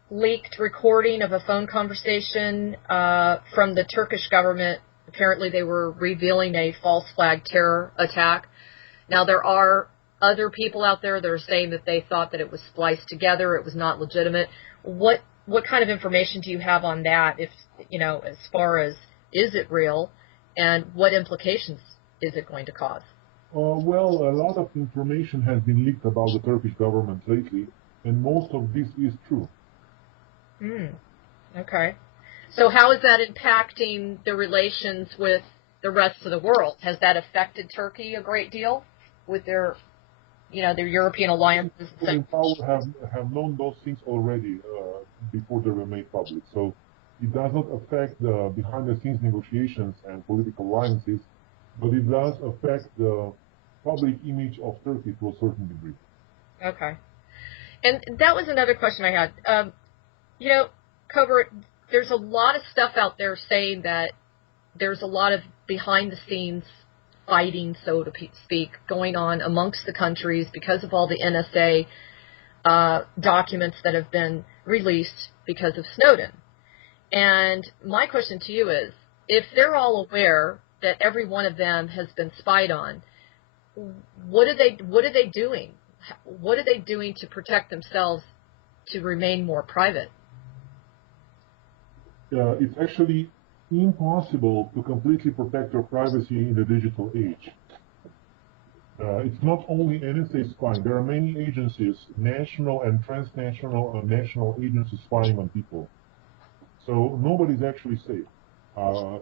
leaked recording of a phone conversation from the Turkish government. Apparently they were revealing a false flag terror attack. Now there are other people out there that are saying that they thought that it was spliced together, it was not legitimate. What kind of information do you have on that? If as far as is it real, and what implications is it going to cause? Well, a lot of information has been leaked about the Turkish government lately, and most of this is true. Okay. So how is that impacting the relations with the rest of the world? Has that affected Turkey a great deal with their European alliances? People in power have known those things already before they were made public. So it does not affect the behind-the-scenes negotiations and political alliances, but it does affect the public image of Turkey to a certain degree. Okay. And that was another question I had. Cobra, there's a lot of stuff out there saying that there's a lot of behind-the-scenes fighting, so to speak, going on amongst the countries because of all the NSA documents that have been released because of Snowden. And my question to you is, if they're all aware that every one of them has been spied on, what are they doing? What are they doing to protect themselves to remain more private? It's actually impossible to completely protect your privacy in the digital age. It's not only NSA spying. There are many agencies, national and transnational and national agencies spying on people. So nobody's actually safe,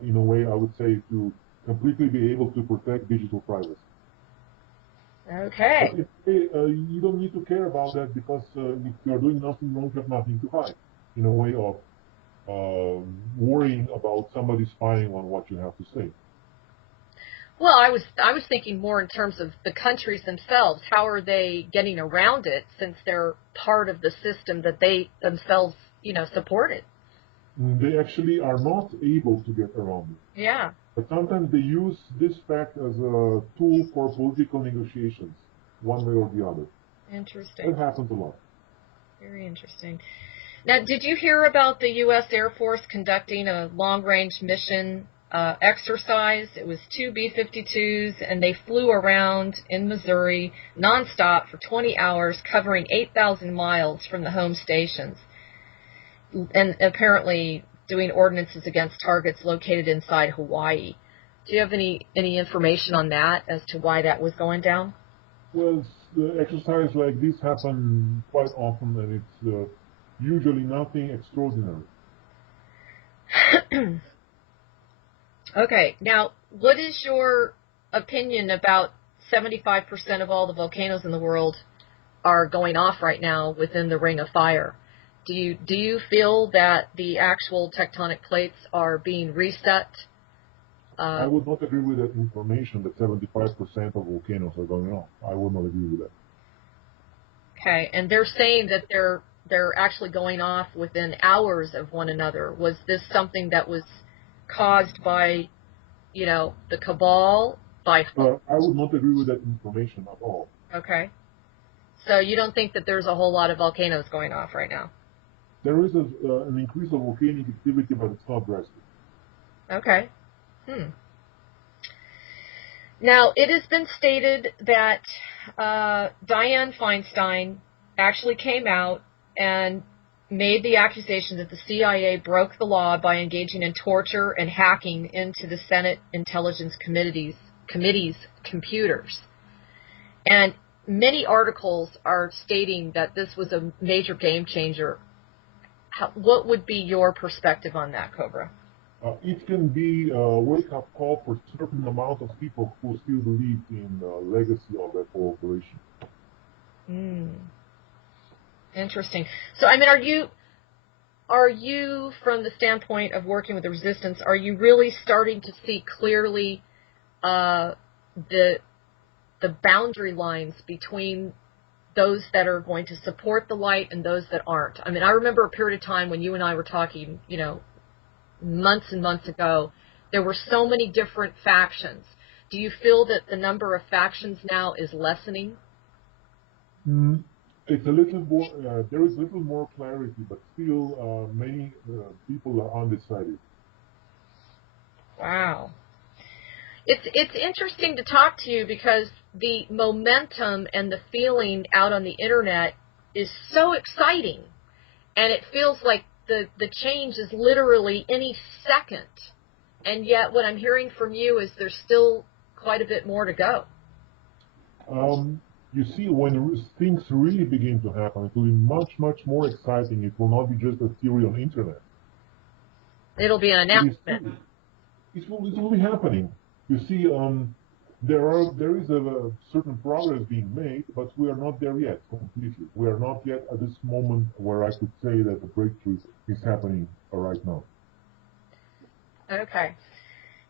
in a way, I would say, to completely be able to protect digital privacy. Okay. But you don't need to care about that because if you're doing nothing wrong, you have nothing to hide, in a way of worrying about somebody spying on what you have to say. Well, I was thinking more in terms of the countries themselves. How are they getting around it since they're part of the system that they themselves, supported? They actually are not able to get around it. Yeah. But sometimes they use this fact as a tool for political negotiations, one way or the other. Interesting. That happens a lot. Very interesting. Now, did you hear about the U.S. Air Force conducting a long-range mission exercise? It was 2 B-52s, and they flew around in Missouri nonstop for 20 hours, covering 8,000 miles from the home stations, and apparently doing ordinances against targets located inside Hawaii. Do you have any information on that as to why that was going down? Well, the exercise like this happen quite often, and it's usually nothing extraordinary. Okay, now, what is your opinion about 75% of all the volcanoes in the world are going off right now within the Ring of Fire? Do you feel that the actual tectonic plates are being reset? I would not agree with that information that 75% of volcanoes are going off. I would not agree with that. Okay, and they're saying that they're actually going off within hours of one another. Was this something that was caused by, the Cabal? I would not agree with that information at all. Okay. So you don't think that there's a whole lot of volcanoes going off right now? There is an increase of volcanic activity, but it's not drastic. Okay. Now, it has been stated that Dianne Feinstein actually came out and made the accusation that the CIA broke the law by engaging in torture and hacking into the Senate Intelligence Committee's computers. And many articles are stating that this was a major game changer. What would be your perspective on that, Cobra? It can be a wake-up call for a certain amount of people who still believe in the legacy of that whole operation. Interesting. So, are you, from the standpoint of working with the resistance, are you really starting to see clearly the boundary lines between those that are going to support the light and those that aren't? I remember a period of time when you and I were talking, months and months ago, there were so many different factions. Do you feel that the number of factions now is lessening? It's a little more, there is a little more clarity, but still many people are undecided. Wow. It's interesting to talk to you because the momentum and the feeling out on the internet is so exciting, and it feels like the change is literally any second. And yet what I'm hearing from you is there's still quite a bit more to go. You see, when things really begin to happen, it will be much, much more exciting. It will not be just a theory on the internet. It'll be an announcement. It will be happening. You see, there is a certain progress being made, but we are not there yet completely. We are not yet at this moment where I could say that the breakthrough is happening right now. Okay.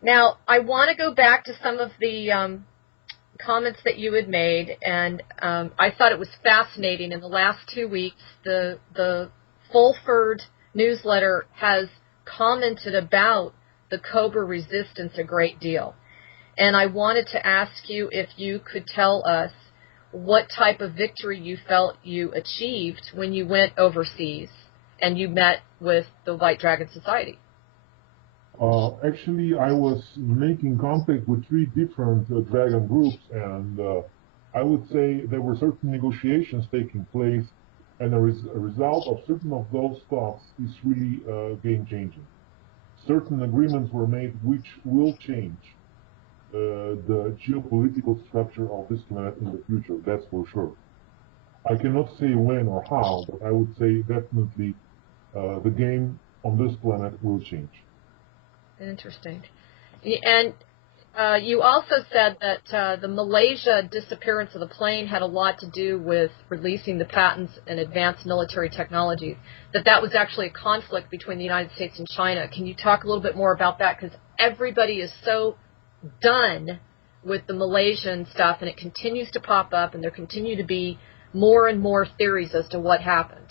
Now, I want to go back to some of the comments that you had made, and I thought it was fascinating. In the last 2 weeks, the Fulford newsletter has commented about the Cobra resistance a great deal. And I wanted to ask you if you could tell us what type of victory you felt you achieved when you went overseas and you met with the White Dragon Society. Actually, I was making contact with 3 different dragon groups, and I would say there were certain negotiations taking place, and a result of certain of those talks is really game-changing. Certain agreements were made which will change the geopolitical structure of this planet in the future, that's for sure. I cannot say when or how, but I would say definitely the game on this planet will change. Interesting. And you also said that the Malaysia disappearance of the plane had a lot to do with releasing the patents and advanced military technologies, that was actually a conflict between the United States and China. Can you talk a little bit more about that? Because everybody is so done with the Malaysian stuff, and it continues to pop up, and there continue to be more and more theories as to what happened.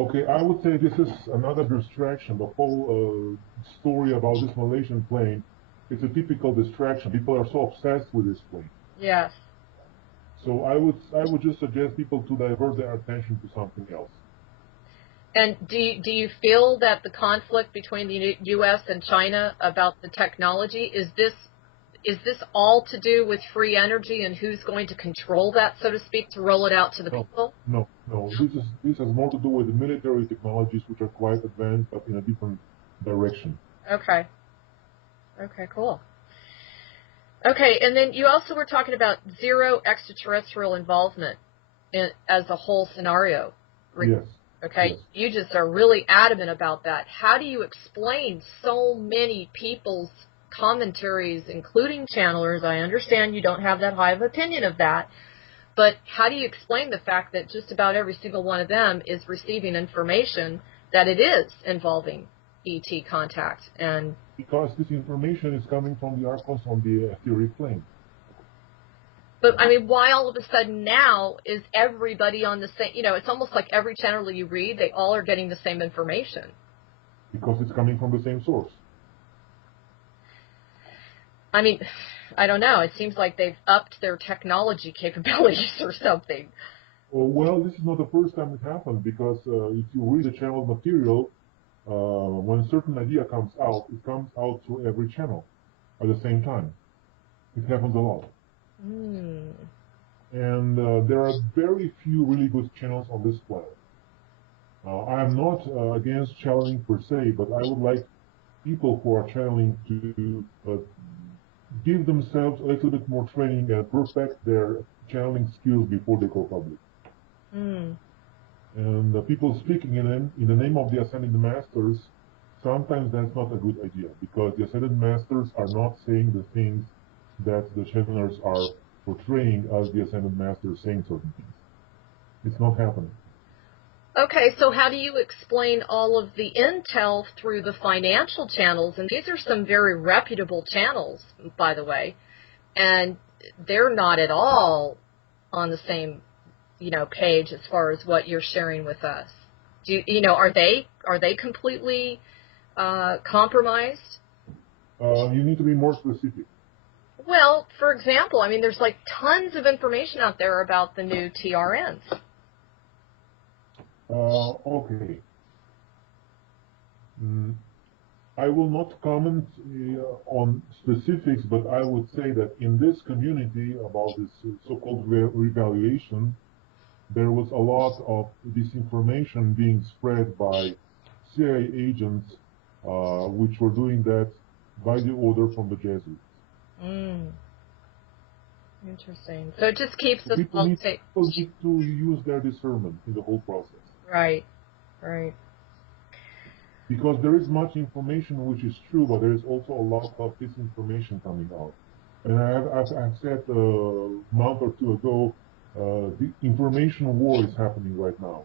Okay, I would say this is another distraction. The whole story about this Malaysian plane, it's a typical distraction. People are so obsessed with this plane. Yes. So I would just suggest people to divert their attention to something else. And do you feel that the conflict between the U.S. and China about the technology, is this all to do with free energy and who's going to control that, so to speak, to roll it out to the people? No. This has more to do with the military technologies, which are quite advanced, but in a different direction. Okay. Okay, cool. Okay, and then you also were talking about zero extraterrestrial involvement as a whole scenario. Yes. Okay, yes. You just are really adamant about that. How do you explain so many people's commentaries, including channelers? I understand you don't have that high of opinion of that, but how do you explain the fact that just about every single one of them is receiving information that it is involving ET contact? And because this information is coming from the archons on the etheric plane. But, I mean, why all of a sudden now is everybody on the same, it's almost like every channel you read, they all are getting the same information. Because it's coming from the same source. I mean, I don't know. It seems like they've upped their technology capabilities or something. Well, this is not the first time it happened, because if you read the channel material, when a certain idea comes out, it comes out through every channel at the same time. It happens a lot. And there are very few really good channels on this planet. I am not against channeling per se, but I would like people who are channeling to give themselves a little bit more training and perfect their channeling skills before they go public. And people speaking in the name of the Ascended Masters, sometimes that's not a good idea, because the Ascended Masters are not saying the things that the channelers are portraying as the Ascended Masters saying certain things. It's not happening. Okay, so how do you explain all of the intel through the financial channels? And these are some very reputable channels, by the way, and they're not at all on the same, page as far as what you're sharing with us. Are they completely compromised? You need to be more specific. Well, for example, I mean, there's like tons of information out there about the new TRNs. Okay. I will not comment on specifics, but I would say that in this community about this so-called revaluation, there was a lot of disinformation being spread by CIA agents, which were doing that by the order from the Jesuits. Interesting. So it just keeps So us people all need, safe. people need to use their discernment in the whole process. Right. Because there is much information which is true, but there is also a lot of disinformation coming out. And I've said a month or two ago, the information war is happening right now.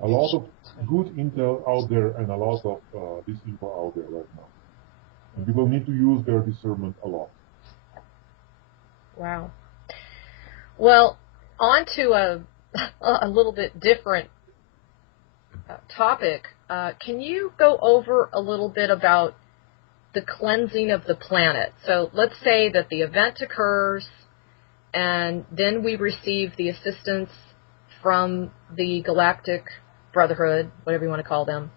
A lot of good intel out there and a lot of disinfo out there right now. And people need to use their discernment a lot. Wow. Well, on to a little bit different topic. Can you go over a little bit about the cleansing of the planet? So let's say that the event occurs, and then we receive the assistance from the Galactic Brotherhood, whatever you want to call them.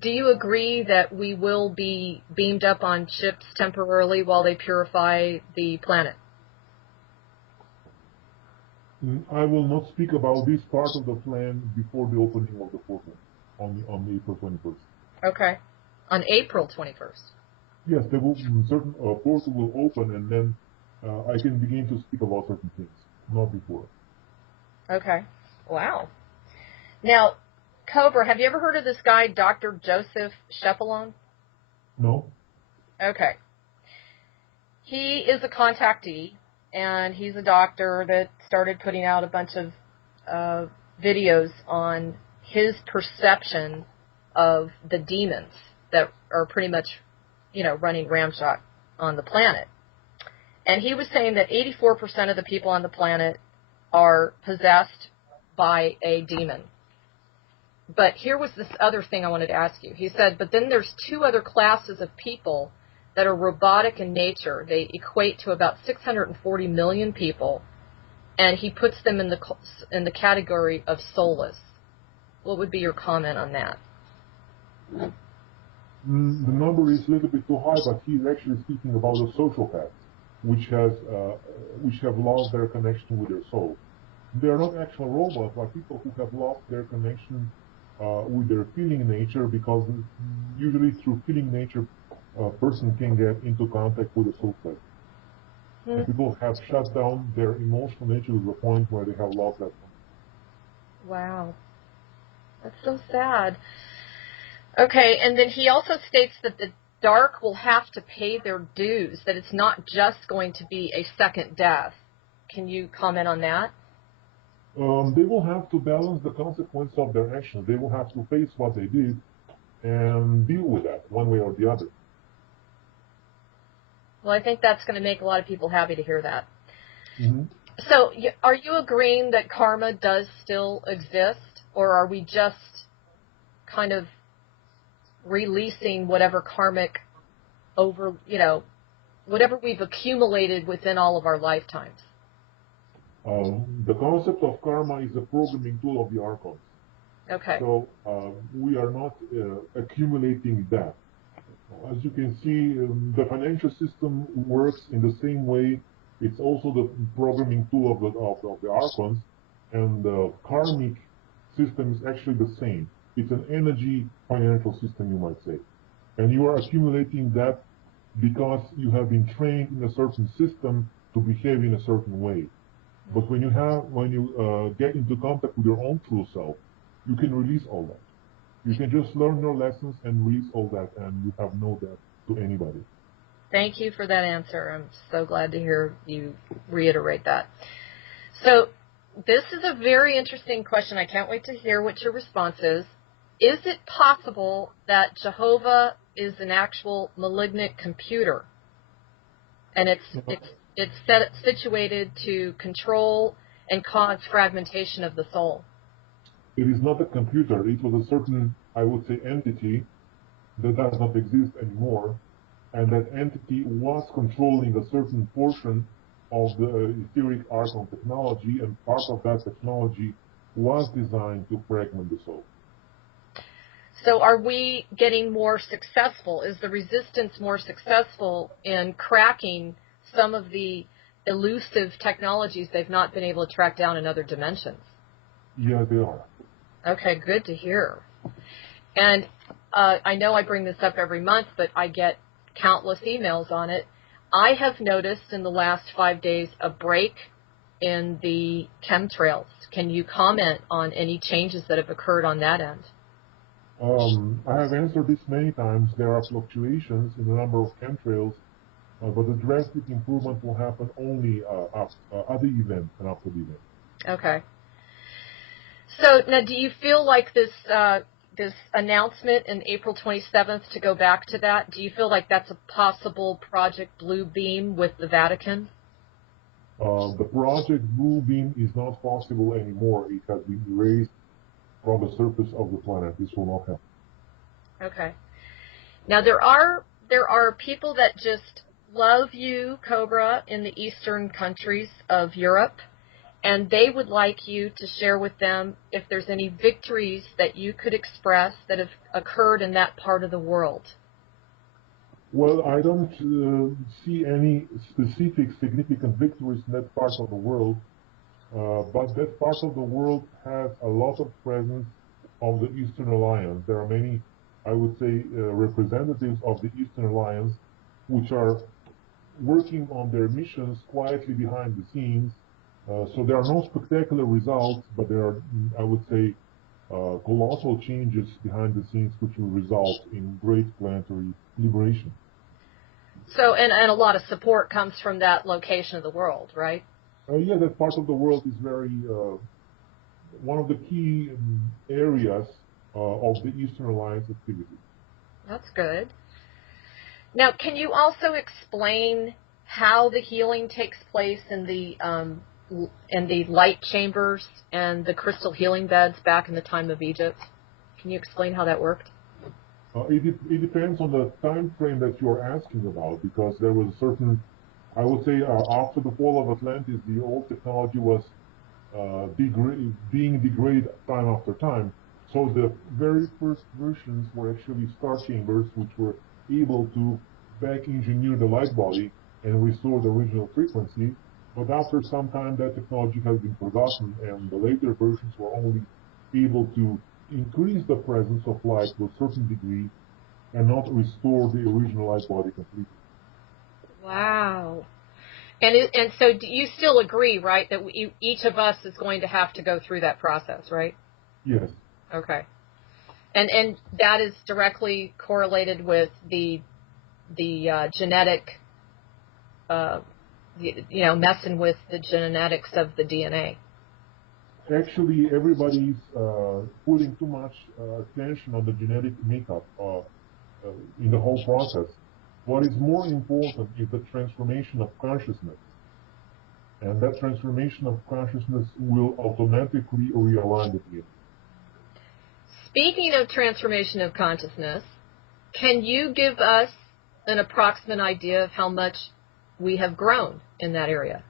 Do you agree that we will be beamed up on ships temporarily while they purify the planet? I will not speak about this part of the plan before the opening of the portal on April 21st. Okay. On April 21st. Yes, there will certain portal will open, and then I can begin to speak about certain things, not before. Okay. Wow. Now, Cobra, have you ever heard of this guy, Dr. Joseph Shepelon? No. Okay. He is a contactee, and he's a doctor that started putting out a bunch of videos on his perception of the demons that are pretty much, running ramshot on the planet. And he was saying that 84% of the people on the planet are possessed by a demon. But here was this other thing I wanted to ask you. He said, but then there's two other classes of people that are robotic in nature. They equate to about 640 million people, and he puts them in the category of soulless. What would be your comment on that? The number is a little bit too high, but he's actually speaking about the sociopaths, which have lost their connection with their soul. They are not actual robots, but people who have lost their connection with their feeling nature, because usually through feeling nature, a person can get into contact with the soul side. And people have shut down their emotional nature to the point where they have lost that one. Wow. That's so sad. Okay, and then he also states that the dark will have to pay their dues, that it's not just going to be a second death. Can you comment on that? They will have to balance the consequence of their actions. They will have to face what they did and deal with that one way or the other. Well, I think that's going to make a lot of people happy to hear that. Mm-hmm. So are you agreeing that karma does still exist, or are we just kind of releasing whatever karmic whatever we've accumulated within all of our lifetimes? The concept of karma is a programming tool of the archons. Okay. So we are not accumulating that. As you can see, the financial system works in the same way. It's also the programming tool of the archons, and the karmic system is actually the same. It's an energy financial system, you might say. And you are accumulating that because you have been trained in a certain system to behave in a certain way. But when you get into contact with your own true self, you can release all that. You can just learn your lessons and release all that, and you have no debt to anybody. Thank you for that answer. I'm so glad to hear you reiterate that. So this is a very interesting question. I can't wait to hear what your response is. Is it possible that Jehovah is an actual malignant computer, and it's situated to control and cause fragmentation of the soul? It is not a computer. It was a certain, I would say, entity that does not exist anymore, and that entity was controlling a certain portion of the etheric archon technology, and part of that technology was designed to fragment the soul. So are we getting more successful? Is the resistance more successful in cracking some of the elusive technologies they've not been able to track down in other dimensions? Yeah, they are. Okay, good to hear. And I know I bring this up every month, but I get countless emails on it. I have noticed in the last 5 days a break in the chemtrails. Can you comment on any changes that have occurred on that end? I have answered this many times. There are fluctuations in the number of chemtrails, but the drastic improvement will happen only at the event and after the event. Okay. So now, do you feel like this announcement in April 27th, to go back to that, do you feel like that's a possible Project Blue Beam with the Vatican? The Project Blue Beam is not possible anymore. It has been erased from the surface of the planet. This will not happen. Okay. Now, there are people that just love you, Cobra, in the eastern countries of Europe, and they would like you to share with them if there's any victories that you could express that have occurred in that part of the world. Well, I don't see any specific significant victories in that part of the world, but that part of the world has a lot of presence of the Eastern Alliance. There are many, I would say, representatives of the Eastern Alliance which are working on their missions quietly behind the scenes. So there are no spectacular results, but there are, I would say, colossal changes behind the scenes which will result in great planetary liberation. So, and a lot of support comes from that location of the world, right? Yeah, that part of the world is very, one of the key areas of the Eastern Alliance activity. That's good. Now, can you also explain how the healing takes place in the light chambers and the crystal healing beds back in the time of Egypt? Can you explain how that worked? It depends on the time frame that you're asking about, because there was a certain, I would say, after the fall of Atlantis, the old technology was being degraded time after time. So the very first versions were actually star chambers, which were able to back engineer the light body and restore the original frequency. But after some time, that technology has been forgotten, and the later versions were only able to increase the presence of light to a certain degree and not restore the original light body completely. Wow. And so do you still agree, right, that each of us is going to have to go through that process, right? Yes. Okay. And that is directly correlated with the genetic, messing with the genetics of the DNA. Actually, everybody's putting too much attention on the genetic makeup in the whole process. What is more important is the transformation of consciousness. And that transformation of consciousness will automatically realign the DNA. Speaking of transformation of consciousness, can you give us an approximate idea of how much we have grown in that area?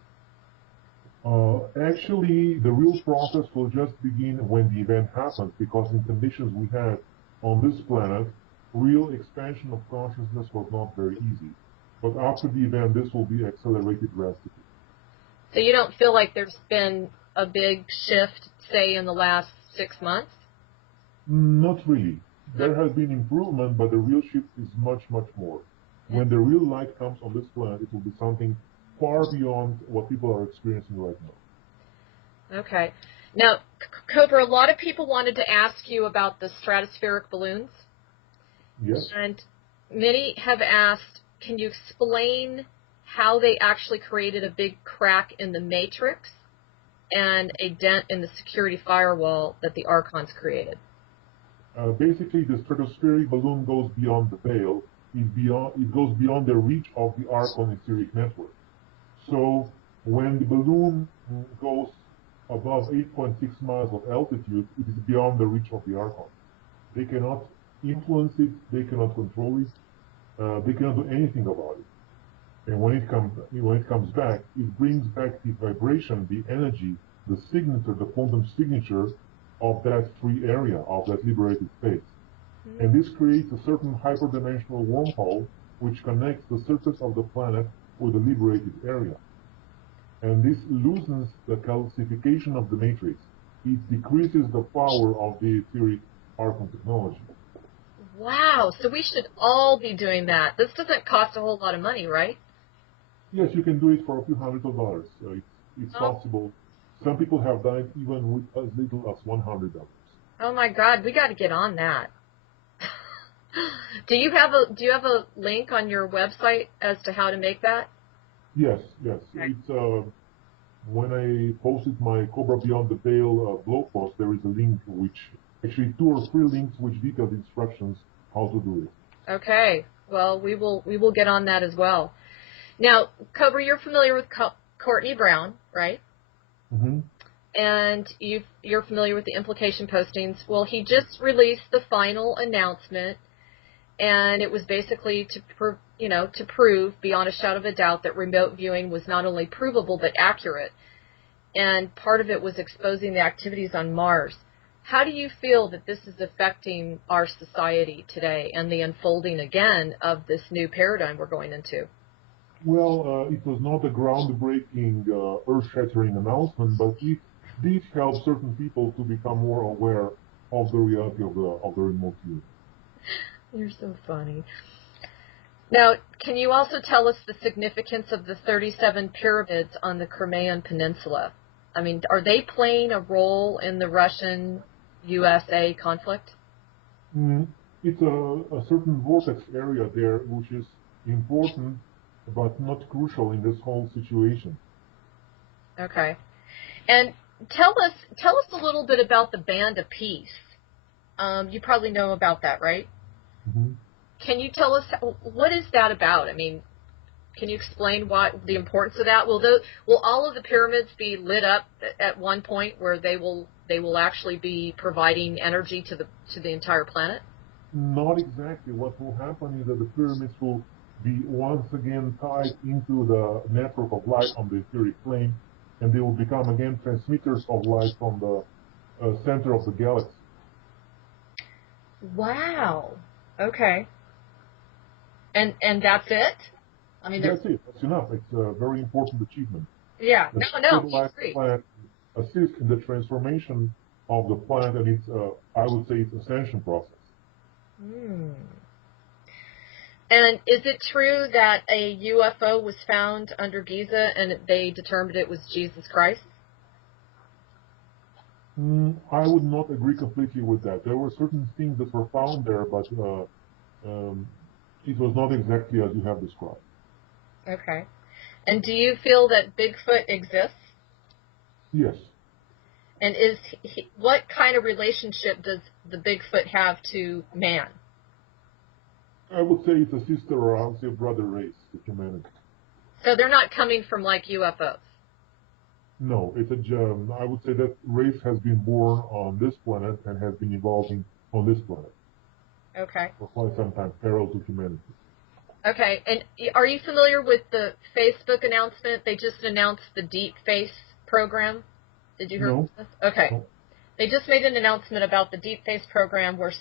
Actually, the real process will just begin when the event happens, because in conditions we had on this planet, real expansion of consciousness was not very easy. But after the event, this will be accelerated drastically. So you don't feel like there's been a big shift, say, in the last 6 months? Not really. There has been improvement, but the real shift is much, much more. When the real light comes on this planet, it will be something far beyond what people are experiencing right now. Okay. Now, Cobra, a lot of people wanted to ask you about the stratospheric balloons. Yes. And many have asked, can you explain how they actually created a big crack in the matrix and a dent in the security firewall that the Archons created? Basically, the stratospheric balloon goes beyond the veil. It goes beyond the reach of the Archon etheric network. So when the balloon goes above 8.6 miles of altitude, it is beyond the reach of the Archon. They cannot influence it. They cannot control it. They cannot do anything about it. And when it comes back, it brings back the vibration, the energy, the signature, the quantum signature of that free area, of that liberated space. And this creates a certain hyperdimensional wormhole which connects the surface of the planet with the liberated area. And this loosens the calcification of the matrix. It decreases the power of the etheric Archon technology. Wow, so we should all be doing that. This doesn't cost a whole lot of money, right? Yes, you can do it for a few $100s. It's possible. Some people have done it even with as little as $100. Oh my God, we got to get on that. Do you have a link on your website as to how to make that? Yes. Okay. It's when I posted my Cobra Beyond the Veil blog post, there is a link which actually 2 or 3 links which detail the instructions how to do it. Okay. Well, we will get on that as well. Now, Cobra, you're familiar with Courtney Brown, right? Mm-hmm. And you're familiar with the implication postings. Well, he just released the final announcement, and it was basically to prove beyond a shadow of a doubt that remote viewing was not only provable but accurate. And part of it was exposing the activities on Mars. How do you feel that this is affecting our society today and the unfolding again of this new paradigm we're going into? Well, it was not a groundbreaking, earth-shattering announcement, but it did help certain people to become more aware of the reality of the remote view. You're so funny. Now, can you also tell us the significance of the 37 pyramids on the Crimean Peninsula? I mean, are they playing a role in the Russian-USA conflict? It's a certain vortex area there, which is important, but not crucial in this whole situation. Okay. And tell us a little bit about the Band of Peace. You probably know about that, right? Mm-hmm. Can you tell us what is that about? I mean, can you explain the importance of that? Will all of the pyramids be lit up at one point where they will actually be providing energy to the entire planet? Not exactly. What will happen is that the pyramids will be once again tied into the network of light on the etheric plane, and they will become again transmitters of light from the center of the galaxy. Wow. Okay. And that's it? I mean, That's it. That's enough. It's a very important achievement. Yeah. The No. stabilized planet assists in the transformation of the planet and its, I would say, its ascension process. And is it true that a UFO was found under Giza and they determined it was Jesus Christ? I would not agree completely with that. There were certain things that were found there, but it was not exactly as you have described. Okay. And do you feel that Bigfoot exists? Yes. And what kind of relationship does the Bigfoot have to man? I would say it's a sister or I would say a brother race to humanity. So they're not coming from like UFOs? No, I would say that race has been born on this planet and has been evolving on this planet. Okay. For quite some time, parallel to humanity. Okay, and are you familiar with the Facebook announcement? They just announced the Deep Face program. Did you hear No. this? Okay. No. They just made an announcement about the Deep Face program where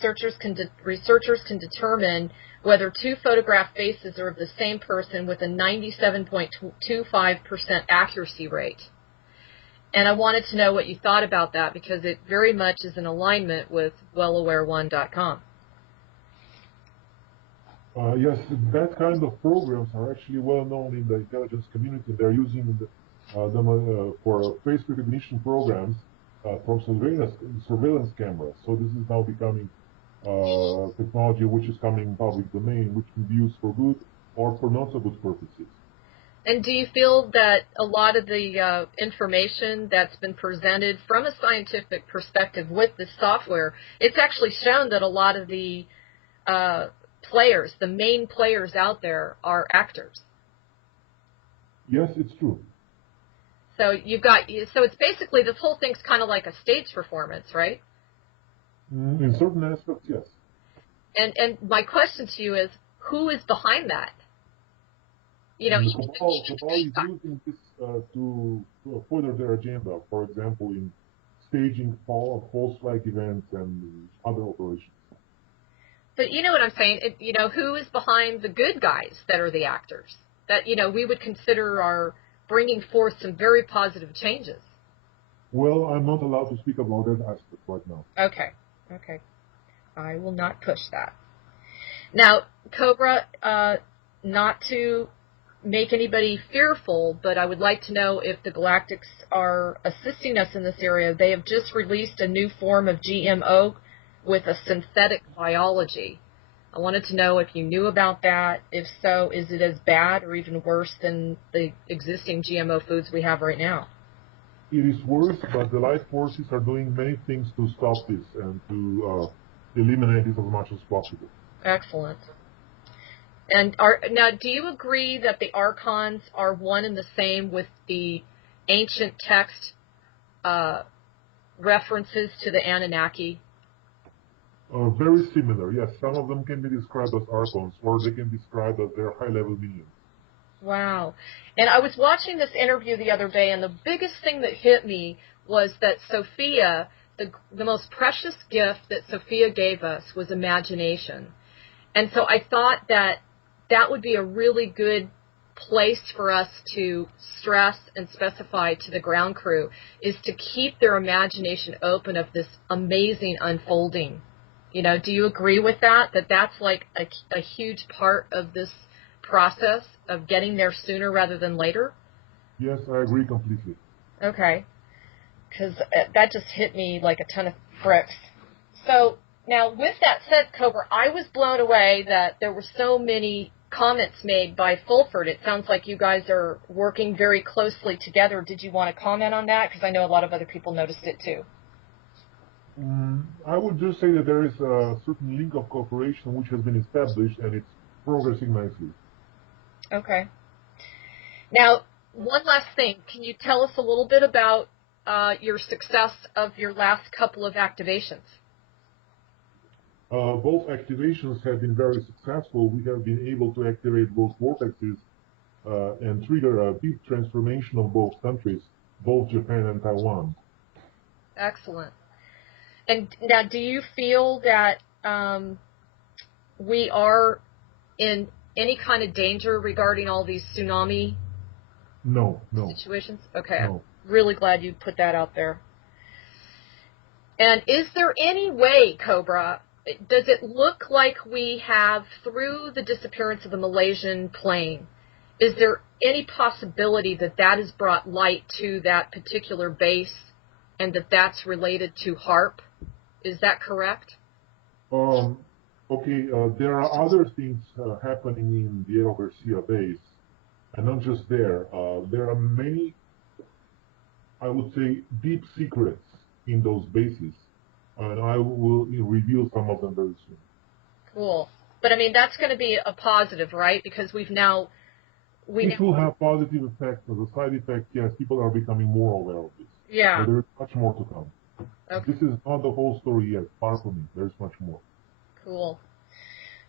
researchers can determine whether 2 photographed faces are of the same person with a 97.25% accuracy rate. And I wanted to know what you thought about that because it very much is in alignment with WellAware1.com. Yes, that kind of programs are actually well known in the intelligence community. They're using them for face recognition programs from surveillance cameras. So this is now becoming technology which is coming in public domain, which can be used for good or for not so good purposes. And do you feel that a lot of the information that's been presented from a scientific perspective with this software, it's actually shown that a lot of the players, the main players out there, are actors? Yes, it's true. So it's basically, this whole thing's kind of like a stage performance, right? In certain aspects, yes. And my question to you is, who is behind that? You know, Cabal is using this to further their agenda. For example, in staging false flag events and other operations. But you know what I'm saying? Who is behind the good guys that are the actors that, we would consider are bringing forth some very positive changes? Well, I'm not allowed to speak about that aspect right now. Okay. I will not push that. Now, Cobra, not to make anybody fearful, but I would like to know if the Galactics are assisting us in this area. They have just released a new form of GMO with a synthetic biology. I wanted to know if you knew about that. If so, is it as bad or even worse than the existing GMO foods we have right now? It is worse, but the light forces are doing many things to stop this and to eliminate it as much as possible. Excellent. And now, do you agree that the Archons are one and the same with the ancient text references to the Anunnaki? Very similar, yes. Some of them can be described as Archons, or they can be described as their high-level minions. Wow. And I was watching this interview the other day, and the biggest thing that hit me was that Sophia, the most precious gift that Sophia gave us was imagination. And so I thought that would be a really good place for us to stress and specify to the ground crew, is to keep their imagination open of this amazing unfolding. Do you agree with that? That's like a huge part of this process of getting there sooner rather than later? Yes, I agree completely. Okay. Because that just hit me like a ton of bricks. So now, with that said, Cobra, I was blown away that there were so many comments made by Fulford. It sounds like you guys are working very closely together. Did you want to comment on that? Because I know a lot of other people noticed it too. I would just say that there is a certain link of cooperation which has been established, and it's progressing nicely. Okay. Now, one last thing. Can you tell us a little bit about your success of your last couple of activations? Both activations have been very successful. We have been able to activate both vortexes and trigger a deep transformation of both countries, both Japan and Taiwan. Excellent. And now, do you feel that we are in any kind of danger regarding all these tsunami situations? Okay, no. I'm really glad you put that out there. And is there any way, Cobra, does it look like we have, through the disappearance of the Malaysian plane, is there any possibility that has brought light to that particular base and that's related to HARP? Is that correct? Okay, there are other things happening in the Diego Garcia base, and not just there. There are many, I would say, deep secrets in those bases, and I will reveal some of them very soon. Cool. But I mean, that's going to be a positive, right? Because it will have positive effects. As a side effect, yes, people are becoming more aware of this. Yeah. But there is much more to come. Okay. This is not the whole story yet. Far from it. There's much more. Cool.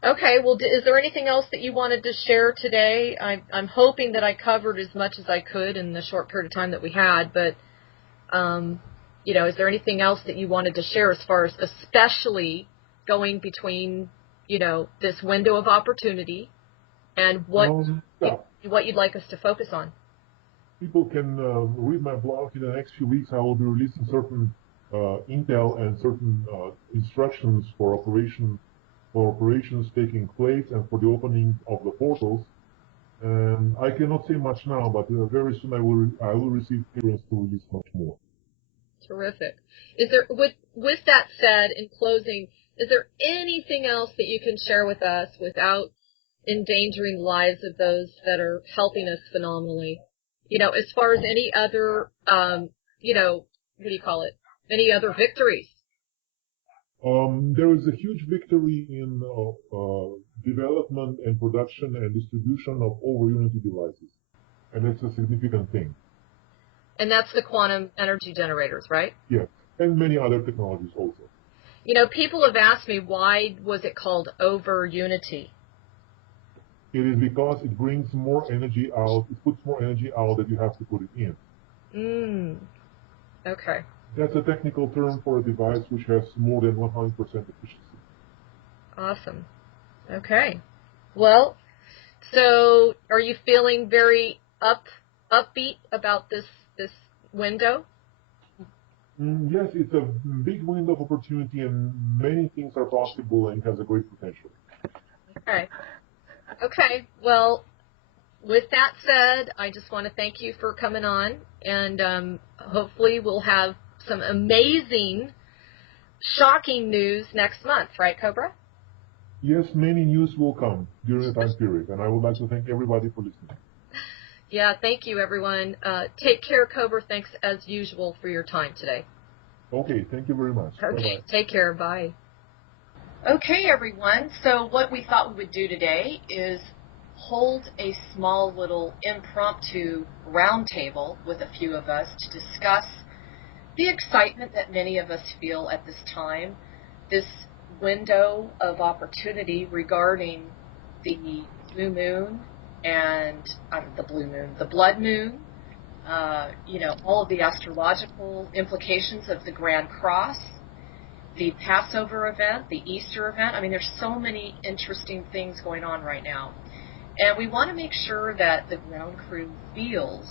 Okay, well, is there anything else that you wanted to share today? I'm hoping that I covered as much as I could in the short period of time that we had, but, is there anything else that you wanted to share as far as especially going between, this window of opportunity and what you'd like us to focus on? People can read my blog. In the next few weeks, I will be releasing certain intel and certain instructions for operations taking place and for the opening of the portals. And I cannot say much now, but very soon I will receive clearance to release much more. Terrific. Is there, with that said, in closing, is there anything else that you can share with us without endangering the lives of those that are helping us phenomenally? As far as any other, what do you call it? Any other victories? There is a huge victory in development and production and distribution of over-unity devices, and it's a significant thing. And that's the quantum energy generators, right? Yes, and many other technologies also. People have asked me, why was it called over-unity? It is because it brings more energy out, it puts more energy out that you have to put it in. Okay. That's a technical term for a device which has more than 100% efficiency. Awesome. Okay. Well, so are you feeling very upbeat about this window? Yes, it's a big window of opportunity, and many things are possible, and has a great potential. Okay. Okay. Well, with that said, I just want to thank you for coming on, and hopefully we'll have some amazing, shocking news next month, right, Cobra? Yes, many news will come during the time period, and I would like to thank everybody for listening. Yeah, thank you, everyone. Take care, Cobra. Thanks, as usual, for your time today. Okay, thank you very much. Okay, Bye-bye. take care. Bye. Okay, everyone. So what we thought we would do today is hold a small little impromptu roundtable with a few of us to discuss the excitement that many of us feel at this time, this window of opportunity regarding the new moon and the blood moon, all of the astrological implications of the Grand Cross, the Passover event, the Easter event. I mean, there's so many interesting things going on right now. And we want to make sure that the ground crew feels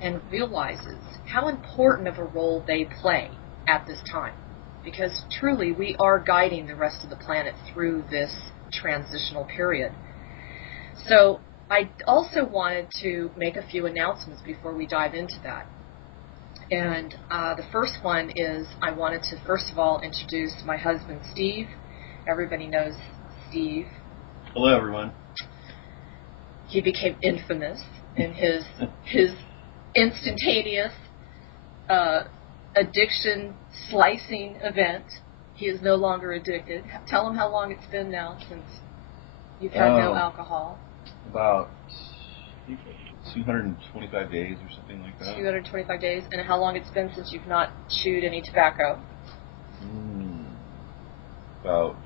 and realizes how important of a role they play at this time. Because truly, we are guiding the rest of the planet through this transitional period. So I also wanted to make a few announcements before we dive into that. And the first one is I wanted to, first of all, introduce my husband, Steve. Everybody knows Steve. Hello, everyone. He became infamous in his instantaneous addiction slicing event. He is no longer addicted. Tell him how long it's been now since you've had no alcohol. About 225 days or something like that. 225 days. And how long it's been since you've not chewed any tobacco? About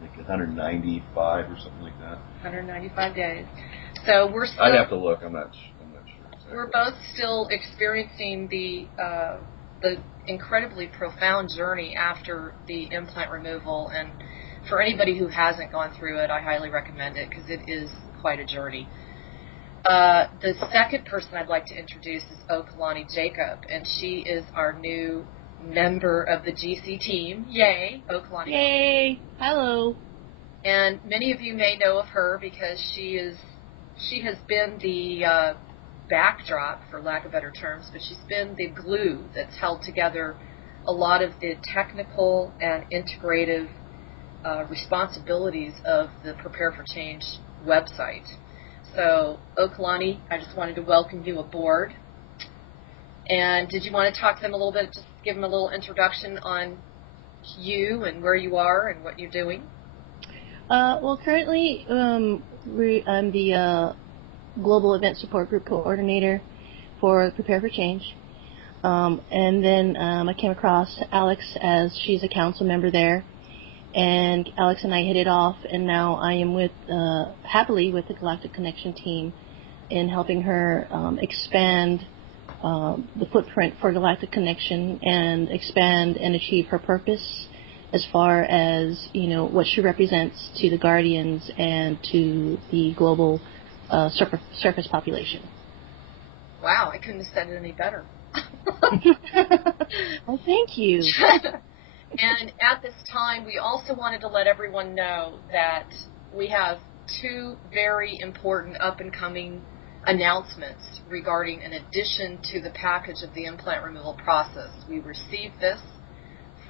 like 195 or something like that. 195 days. So we're still... I'd have to look. I'm not sure exactly. We're both still experiencing the incredibly profound journey after the implant removal. And for anybody who hasn't gone through it, I highly recommend it because it is quite a journey. The second person I'd like to introduce is Okalani Jacob, and she is our new member of the GC team. Yay, Okalani. Yay. Hello. And many of you may know of her because she has been the backdrop, for lack of better terms, but she's been the glue that's held together a lot of the technical and integrative responsibilities of the Prepare for Change website. So, Okalani, I just wanted to welcome you aboard. And did you want to talk to them a little bit, just give them a little introduction on you and where you are and what you're doing? Well, currently, I'm the Global Event Support Group Coordinator for Prepare for Change. And then I came across Alex as she's a council member there. And Alex and I hit it off, and now I am happily with the Galactic Connection team in helping her expand the footprint for Galactic Connection and expand and achieve her purpose as far as, what she represents to the Guardians and to the global surface population. Wow, I couldn't have said it any better. Well, thank you. And at this time, we also wanted to let everyone know that we have two very important up-and-coming announcements regarding an addition to the package of the implant removal process. We received this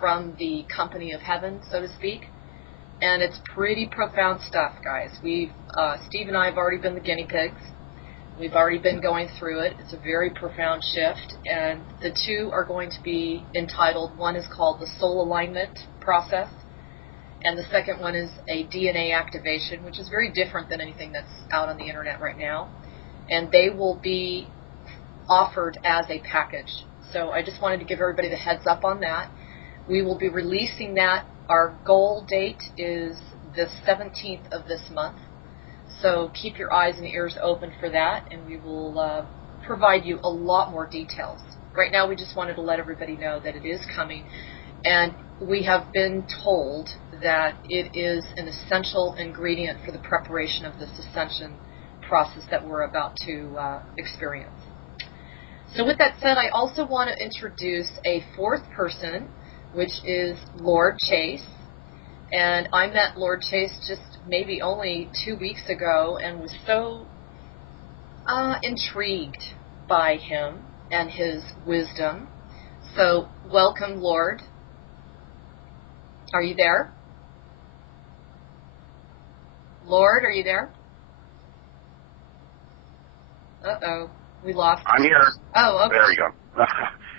from the company of heaven, so to speak, and it's pretty profound stuff, guys. Steve and I have already been the guinea pigs. We've already been going through it. It's a very profound shift, and the two are going to be entitled, one is called the soul alignment process, and the second one is a DNA activation, which is very different than anything that's out on the internet right now, and they will be offered as a package. So I just wanted to give everybody the heads up on that. We will be releasing that. Our goal date is the 17th of this month. So keep your eyes and ears open for that, and we will provide you a lot more details. Right now, we just wanted to let everybody know that it is coming, and we have been told that it is an essential ingredient for the preparation of this ascension process that we're about to experience. So with that said, I also want to introduce a fourth person, which is Lord Chase. And I met Lord Chase just maybe only 2 weeks ago and was so intrigued by him and his wisdom. So welcome, Lord. Are you there? Lord, are you there? Uh-oh, we lost I'm here. Oh, okay. There you go.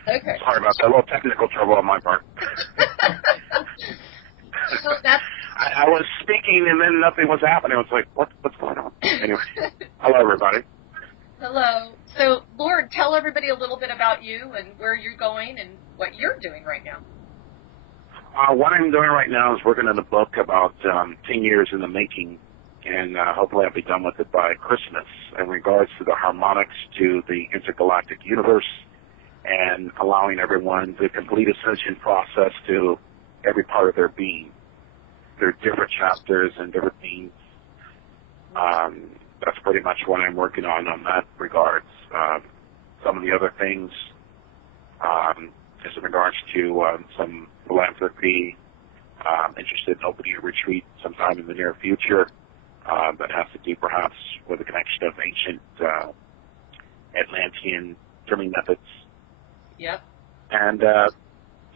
Okay. Sorry about that. A little technical trouble on my part. So that's... I was speaking and then nothing was happening. I was like, what's going on? Anyway, hello, everybody. Hello. So, Lord, tell everybody a little bit about you and where you're going and what you're doing right now. What I'm doing right now is working on a book about 10 years in the making, and hopefully I'll be done with it by Christmas in regards to the harmonics to the intergalactic universe and allowing everyone the complete ascension process to every part of their being. There are different chapters and different themes. That's pretty much what I'm working on that regards. Some of the other things is in regards to some philanthropy. Interested in opening a retreat sometime in the near future that has to do perhaps with the connection of ancient Atlantean healing methods. Yep. And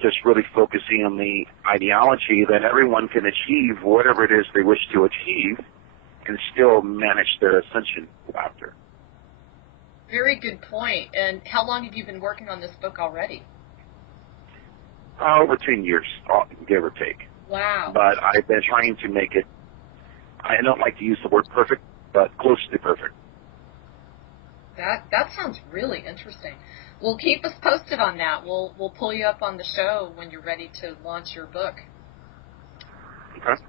just really focusing on the ideology that everyone can achieve whatever it is they wish to achieve and still manage their ascension after. Very good point. And how long have you been working on this book already? Over 10 years, give or take. Wow. But I've been trying to make it, I don't like to use the word perfect, but close to perfect. That sounds really interesting. Well, keep us posted on that. We'll pull you up on the show when you're ready to launch your book. Okay.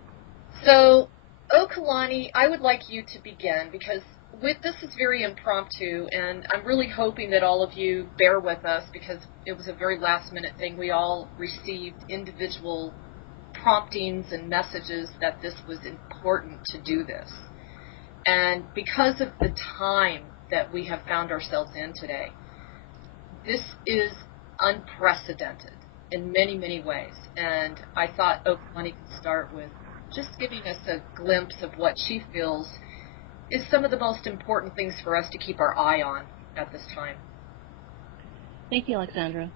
So, Okalani, I would like you to begin because this is very impromptu, and I'm really hoping that all of you bear with us because it was a very last-minute thing. We all received individual promptings and messages that this was important to do this. And because of the time that we have found ourselves in today, this is unprecedented in many, many ways. And I thought Okalani could start with just giving us a glimpse of what she feels is some of the most important things for us to keep our eye on at this time. Thank you, Alexandra.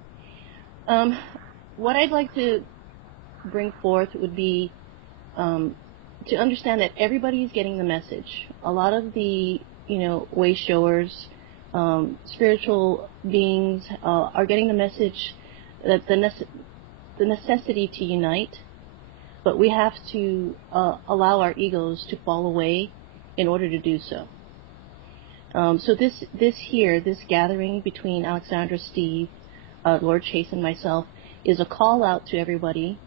What I'd like to bring forth would be to understand that everybody is getting the message. A lot of the, way showers, spiritual beings are getting the message that the necessity to unite, but we have to allow our egos to fall away in order to do so. So this gathering between Alexandra, Steve, Lord Chase, and myself is a call out to everybody,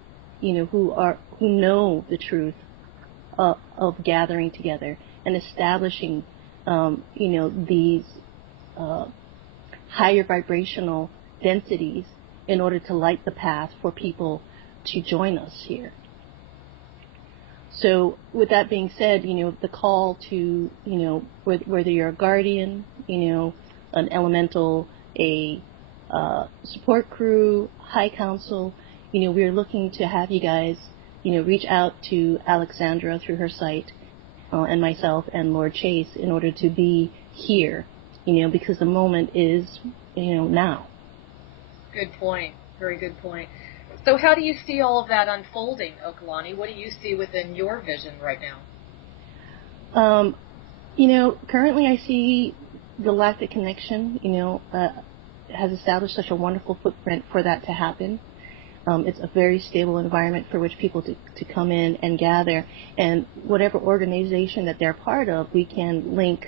who know the truth of gathering together and establishing, these higher vibrational densities in order to light the path for people to join us here. So with that being said, the call to, whether you're a guardian, an elemental, a support crew, high council, we're looking to have you guys, reach out to Alexandra through her site and myself and Lord Chase in order to be here, because the moment is, now. Good point. Very good point. So how do you see all of that unfolding, Okalani? What do you see within your vision right now? Currently I see Galactic Connection, has established such a wonderful footprint for that to happen. It's a very stable environment for which people to come in and gather. And whatever organization that they're part of, we can link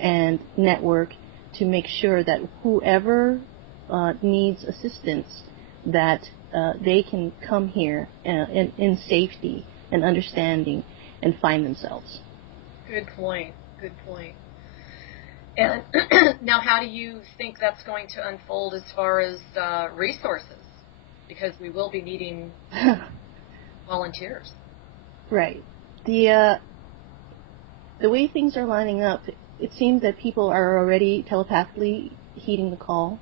and network to make sure that whoever needs assistance, that they can come here in safety and understanding and find themselves. Good point. Good point. And now how do you think that's going to unfold as far as resources? Because we will be needing volunteers. Right. The way things are lining up, it seems that people are already telepathically heeding the call.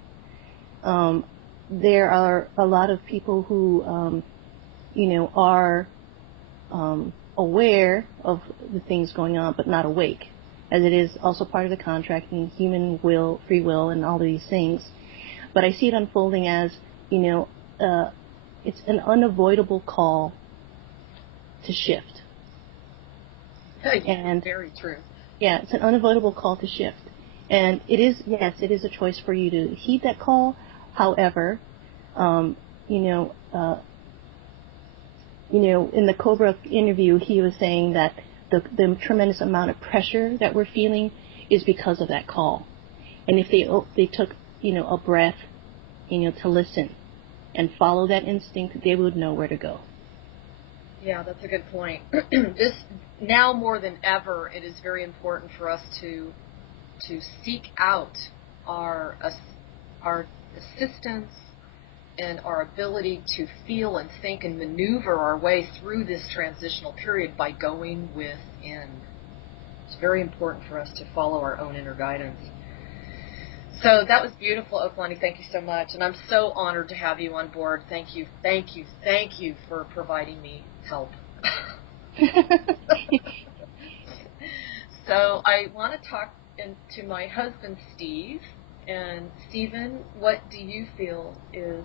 There are a lot of people who, are aware of the things going on, but not awake, as it is also part of the contract and human will, free will, and all of these things. But I see it unfolding as, it's an unavoidable call to shift. And very true. Yeah, it's an unavoidable call to shift. And it is, yes, it is a choice for you to heed that call. However, in the Cobra interview, he was saying that the tremendous amount of pressure that we're feeling is because of that call. And if they took, a breath, to listen and follow that instinct, they would know where to go. Yeah, that's a good point. This, now more than ever, it is very important for us to seek out our assistance and our ability to feel and think and maneuver our way through this transitional period by going within. It's very important for us to follow our own inner guidance. So that was beautiful, Oaklani. Thank you so much. And I'm so honored to have you on board. Thank you for providing me help. So I want to talk to my husband, Steve. And Stephen, what do you feel is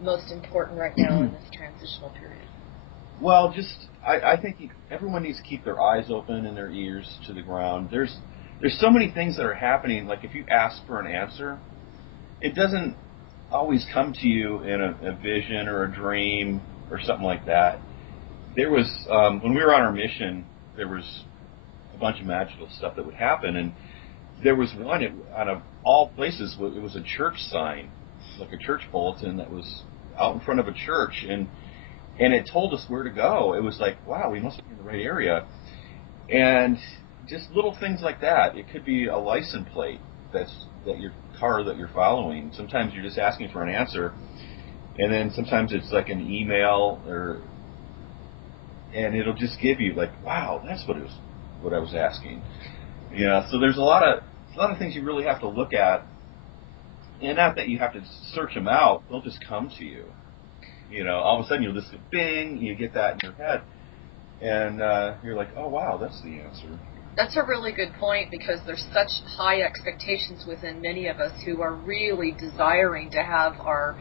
most important right now in this transitional period? Well, I think everyone needs to keep their eyes open and their ears to the ground. There's so many things that are happening. Like if you ask for an answer, it doesn't always come to you in a vision or a dream or something like that. There was, when we were on our mission, there was a bunch of magical stuff that would happen. And there was one, out of all places, it was a church sign, like a church bulletin that was out in front of a church. And it told us where to go. It was like, wow, we must be in the right area. And just little things like that. It could be a license plate that your car that you're following. Sometimes you're just asking for an answer, and then sometimes it's like an email and it'll just give you like, wow, that's what I was asking. So there's a lot of things you really have to look at, and not that you have to search them out. They'll just come to you. All of a sudden you'll just go bing, you get that in your head, and you're like, oh wow, that's the answer. That's a really good point, because there's such high expectations within many of us who are really desiring to have our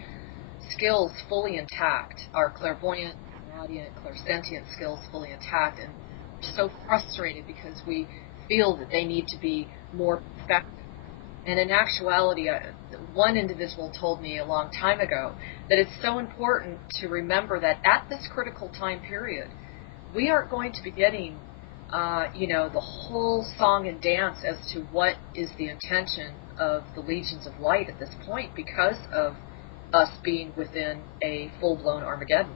skills fully intact, our clairvoyant, radiant, clairsentient skills fully intact, and we're so frustrated because we feel that they need to be more effective. And in actuality, one individual told me a long time ago that it's so important to remember that at this critical time period, we aren't going to be getting, the whole song and dance as to what is the intention of the legions of light at this point, because of us being within a full-blown Armageddon.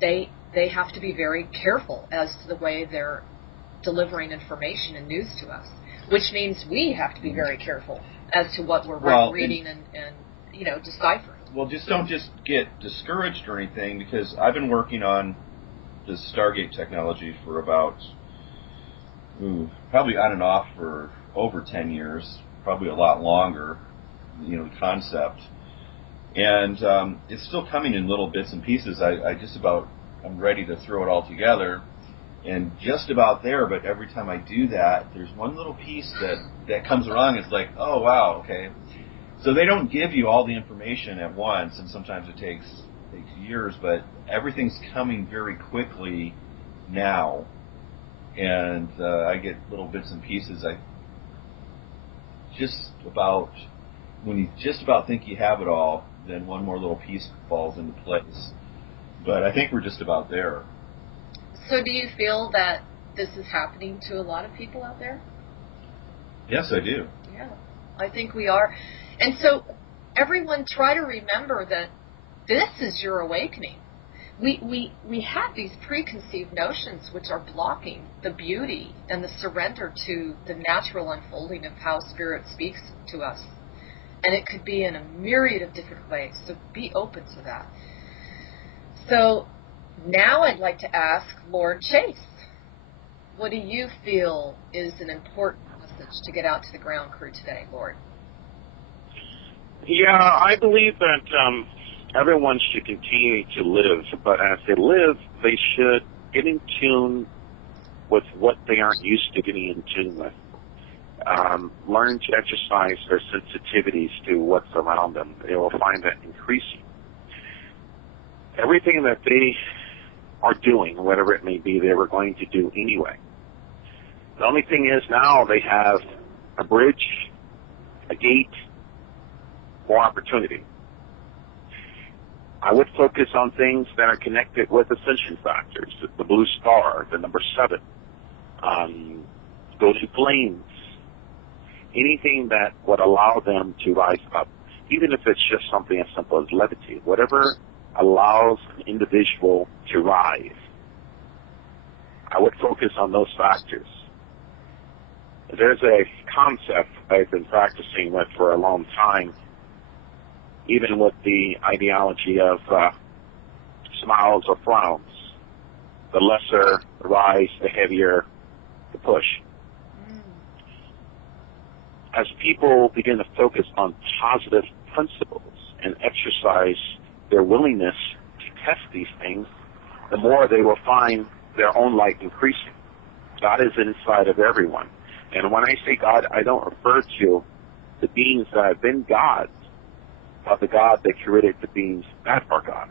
They have to be very careful as to the way they're delivering information and news to us, which means we have to be very careful as to what we're reading and deciphering. Well, don't get discouraged or anything, because I've been working on this Stargate technology for about, probably on and off for over 10 years, probably a lot longer, the concept. And it's still coming in little bits and pieces. I'm ready to throw it all together, and just about there, but every time I do that, there's one little piece that comes along. It's like, oh, wow, okay. So they don't give you all the information at once, and sometimes it takes years, but everything's coming very quickly now, and I get little bits and pieces. When you just about think you have it all, then one more little piece falls into place. But I think we're just about there. So do you feel that this is happening to a lot of people out there? Yes, I do. Yeah, I think we are. And so everyone try to remember that this is your awakening. We have these preconceived notions which are blocking the beauty and the surrender to the natural unfolding of how Spirit speaks to us. And it could be in a myriad of different ways, so be open to that. So Now I'd like to ask Lord Chase, what do you feel is an important message to get out to the ground crew today, Lord? Yeah, I believe that everyone should continue to live, but as they live, they should get in tune with what they aren't used to getting in tune with. Learn to exercise their sensitivities to what's around them. They will find that increasing. Everything that they are doing, whatever it may be, they were going to do anyway. The only thing is now they have a bridge, a gate, more opportunity. I would focus on things that are connected with ascension factors, the blue star, the number 7, go to flames, anything that would allow them to rise up, even if it's just something as simple as levity, whatever allows an individual to rise. I would focus on those factors. There's a concept I've been practicing with for a long time, even with the ideology of smiles or frowns. The lesser the rise, the heavier the push. As people begin to focus on positive principles and exercise their willingness to test these things, the more they will find their own light increasing. God is inside of everyone. And when I say God, I don't refer to the beings that have been gods, but the God that created the beings that are God.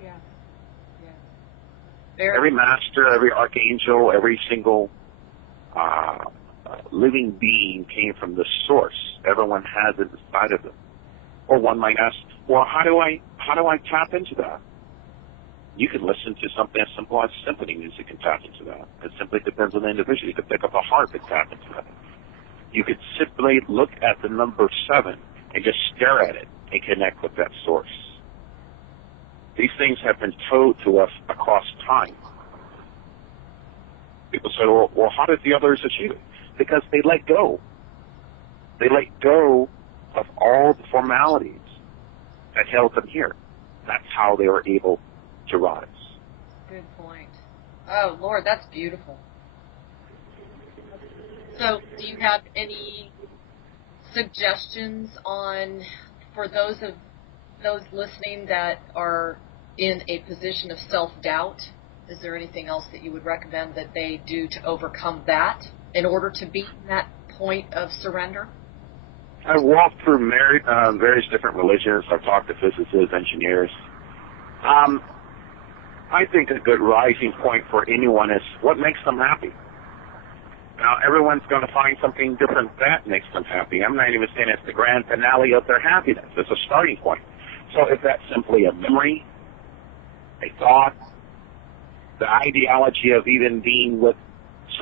Yeah. Yeah. Every master, every archangel, every single living being came from the source. Everyone has it inside of them. Or one might ask, well, how do I tap into that? You can listen to something as simple as symphony music and tap into that. It simply depends on the individual. You could pick up a harp and tap into that. You could simply look at the number 7 and just stare at it and connect with that source. These things have been told to us across time. People say, well, how did the others achieve it? Because they let go. They let go of all the formalities that held them here. That's how they were able to rise. Good point. Oh, Lord, that's beautiful. So, do you have any suggestions for those listening that are in a position of self-doubt? Is there anything else that you would recommend that they do to overcome that in order to be in that point of surrender? I've walked through various different religions. I've talked to physicists, engineers. I think a good rising point for anyone is what makes them happy. Now, everyone's going to find something different that makes them happy. I'm not even saying it's the grand finale of their happiness. It's a starting point. So if that's simply a memory, a thought, the ideology of even being with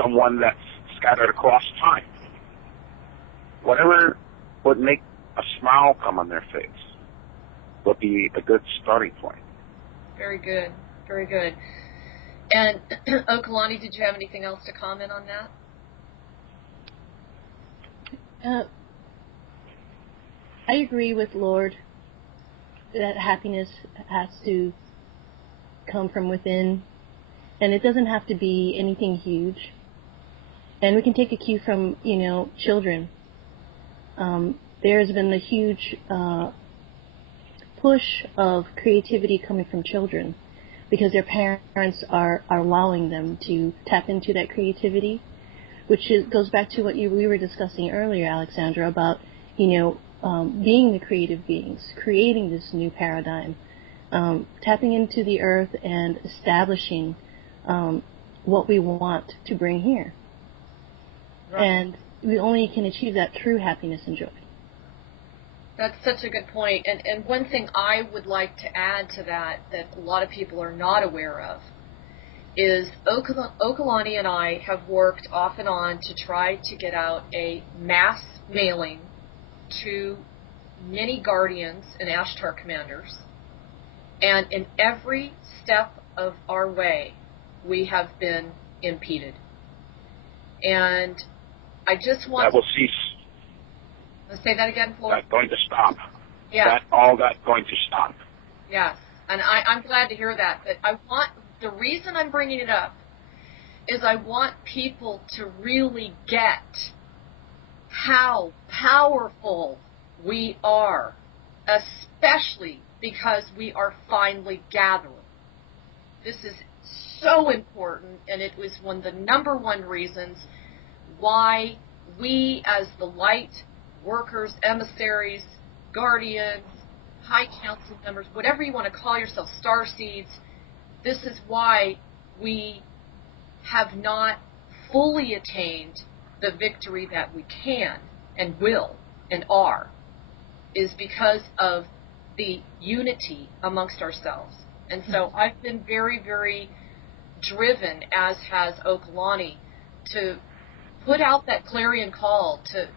someone that's scattered across time, whatever would make a smile come on their face would be a good starting point. Very good. Very good. And Okalani, did you have anything else to comment on that? I agree with Lord that happiness has to come from within, and it doesn't have to be anything huge. And we can take a cue from, children. There's been a huge push of creativity coming from children because their parents are allowing them to tap into that creativity, which goes back to what we were discussing earlier, Alexandra, about, being the creative beings, creating this new paradigm, tapping into the earth and establishing what we want to bring here. Right. And we only can achieve that through happiness and joy. That's such a good point. And one thing I would like to add to that a lot of people are not aware of is Okalani and I have worked off and on to try to get out a mass mailing to many guardians and Ashtar commanders. And in every step of our way, we have been impeded. And I just want that will cease. Let's say that again, Flora. That's going to stop. Yeah. All that's going to stop. Yes. And I'm glad to hear that. But I want the reason I'm bringing it up is I want people to really get how powerful we are, especially because we are finally gathering. This is so important, and it was one of the number one reasons why we, as the light workers, emissaries, guardians, high council members, whatever you want to call yourself, star seeds, this is why we have not fully attained the victory that we can and will and are, is because of the unity amongst ourselves. And so I've been very, very driven, as has Okalani, to put out that clarion call to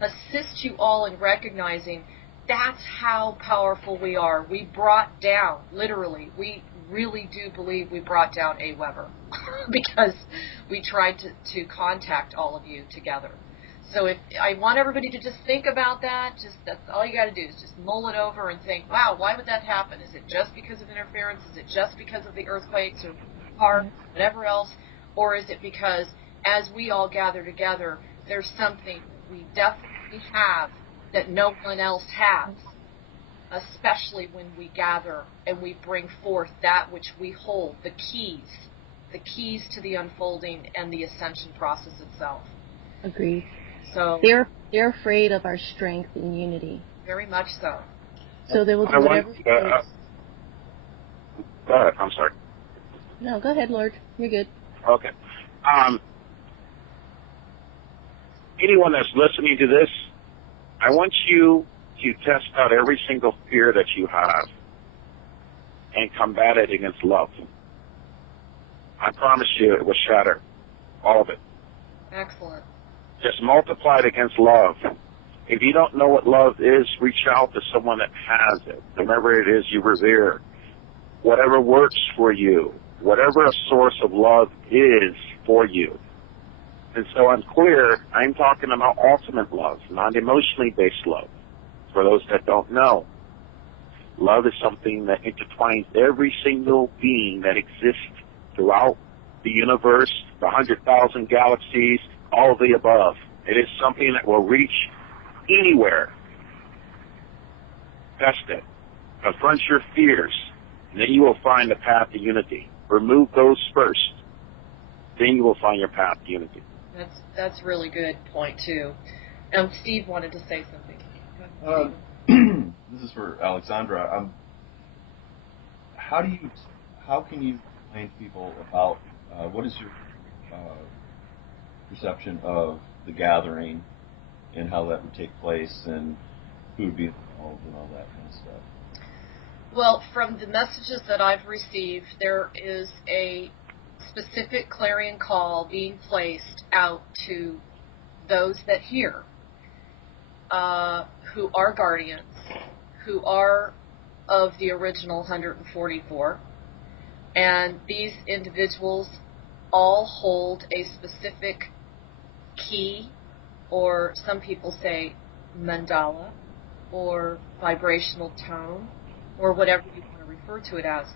assist you all in recognizing that's how powerful we are. We brought down, literally, we really do believe we brought down AWeber because we tried to contact all of you together. So if I want everybody to just think about that, just that's all you got to do is just mull it over and think, wow, why would that happen? Is it just because of interference? Is it just because of the earthquakes or whatever else? Or is it because as we all gather together, there's something we definitely have that no one else has, especially when we gather and we bring forth that which we hold, the keys to the unfolding and the ascension process itself. Agreed. So they're afraid of our strength and unity. Very much so. So they will do whatever it takes. Go ahead. I'm sorry. No, go ahead, Lord. You're good. Okay. Anyone that's listening to this, I want you to test out every single fear that you have and combat it against love. I promise you it will shatter. All of it. Excellent. Just multiply it against love. If you don't know what love is, reach out to someone that has it. Whomever it is you revere. Whatever works for you. Whatever a source of love is for you. And so I'm clear, I'm talking about ultimate love, not emotionally based love. For those that don't know, love is something that intertwines every single being that exists throughout the universe, the 100,000 galaxies, all of the above. It is something that will reach anywhere. Test it. Confront your fears, and then you will find the path to unity. Remove those first. Then you will find your path to unity. That's really good point too. Steve wanted to say something. This is for Alexandra. How can you explain to people about what is your perception of the gathering and how that would take place and who would be involved and all that kind of stuff? Well, from the messages that I've received, there is a specific clarion call being placed out to those that hear, who are guardians, who are of the original 144, and these individuals all hold a specific key, or some people say mandala, or vibrational tone, or whatever you want to refer to it as.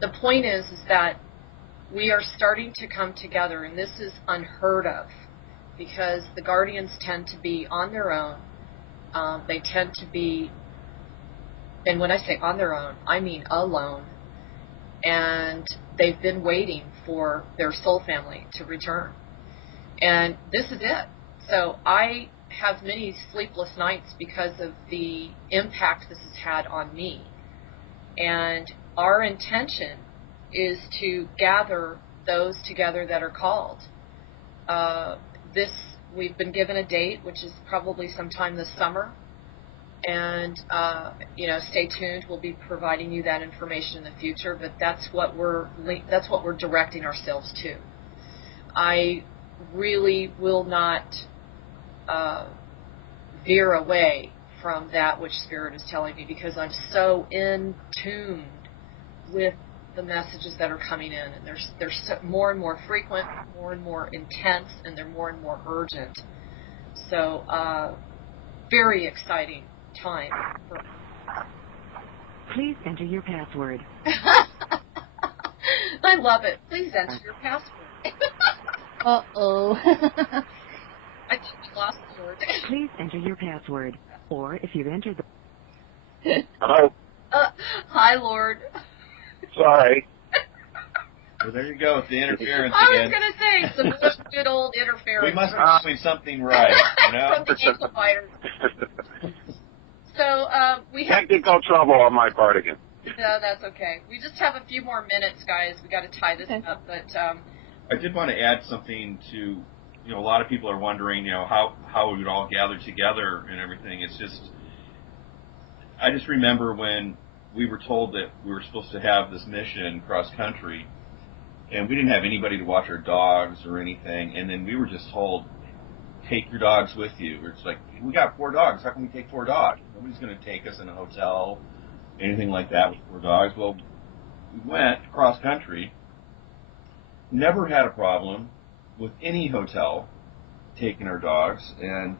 The point is that we are starting to come together, and this is unheard of, because the guardians tend to be on their own. They tend to be, and when I say on their own, I mean alone, and they've been waiting for their soul family to return. And this is it. So I have many sleepless nights because of the impact this has had on me. And our intention is to gather those together that are called. We've been given a date, which is probably sometime this summer. And, stay tuned. We'll be providing you that information in the future, but that's what we're directing ourselves to. I really will not veer away from that which Spirit is telling me, because I'm so in tune with the messages that are coming in, and they're more and more frequent, more and more intense, and they're more and more urgent. So, very exciting time. Please enter your password. I love it. Please enter your password. Uh-oh. I think we lost Lord. Please enter your password. Or if you've entered the... Hello? Hi, Lord. Sorry. Well, there you go with the interference I was again. going to say, some good old interference. We must be doing something right, you know? From the ankle biters. So, we have... Technical trouble on my part again. No, that's okay. We just have a few more minutes, guys. We got to tie this up, but... I did want to add something to, you know, a lot of people are wondering, you know, how we would all gather together and everything. It's just, I just remember when we were told that we were supposed to have this mission cross country, and we didn't have anybody to watch our dogs or anything, and then we were just told, take your dogs with you. It's like, we got 4 dogs. How can we take 4 dogs? Nobody's going to take us in a hotel, anything like that with 4 dogs. Well, we went cross country. Never had a problem with any hotel taking our dogs, and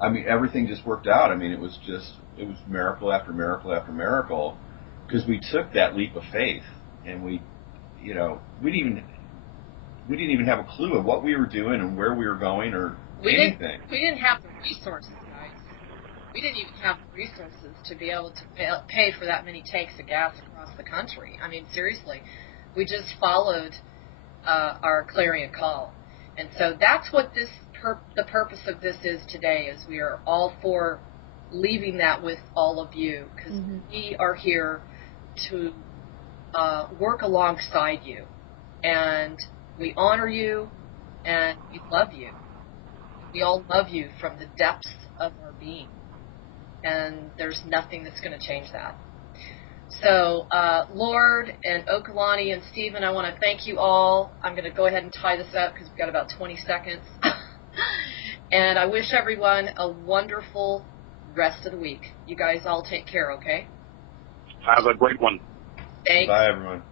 I mean everything just worked out. I mean it was miracle after miracle after miracle, because we took that leap of faith, and we didn't even have a clue of what we were doing and where we were going or anything. We didn't have the resources, guys. We didn't even have the resources to be able to pay for that many tanks of gas across the country. I mean, seriously, we just followed our clarion call. And so that's what the purpose of this is today, is we are all for leaving that with all of you, because we are here to work alongside you, and we honor you, and we love you. We all love you from the depths of our being, and there's nothing that's going to change that. So, Lord and Okalani and Stephen, I want to thank you all. I'm going to go ahead and tie this up because we've got about 20 seconds. And I wish everyone a wonderful rest of the week. You guys all take care, okay? Have a great one. Thanks. Bye, everyone.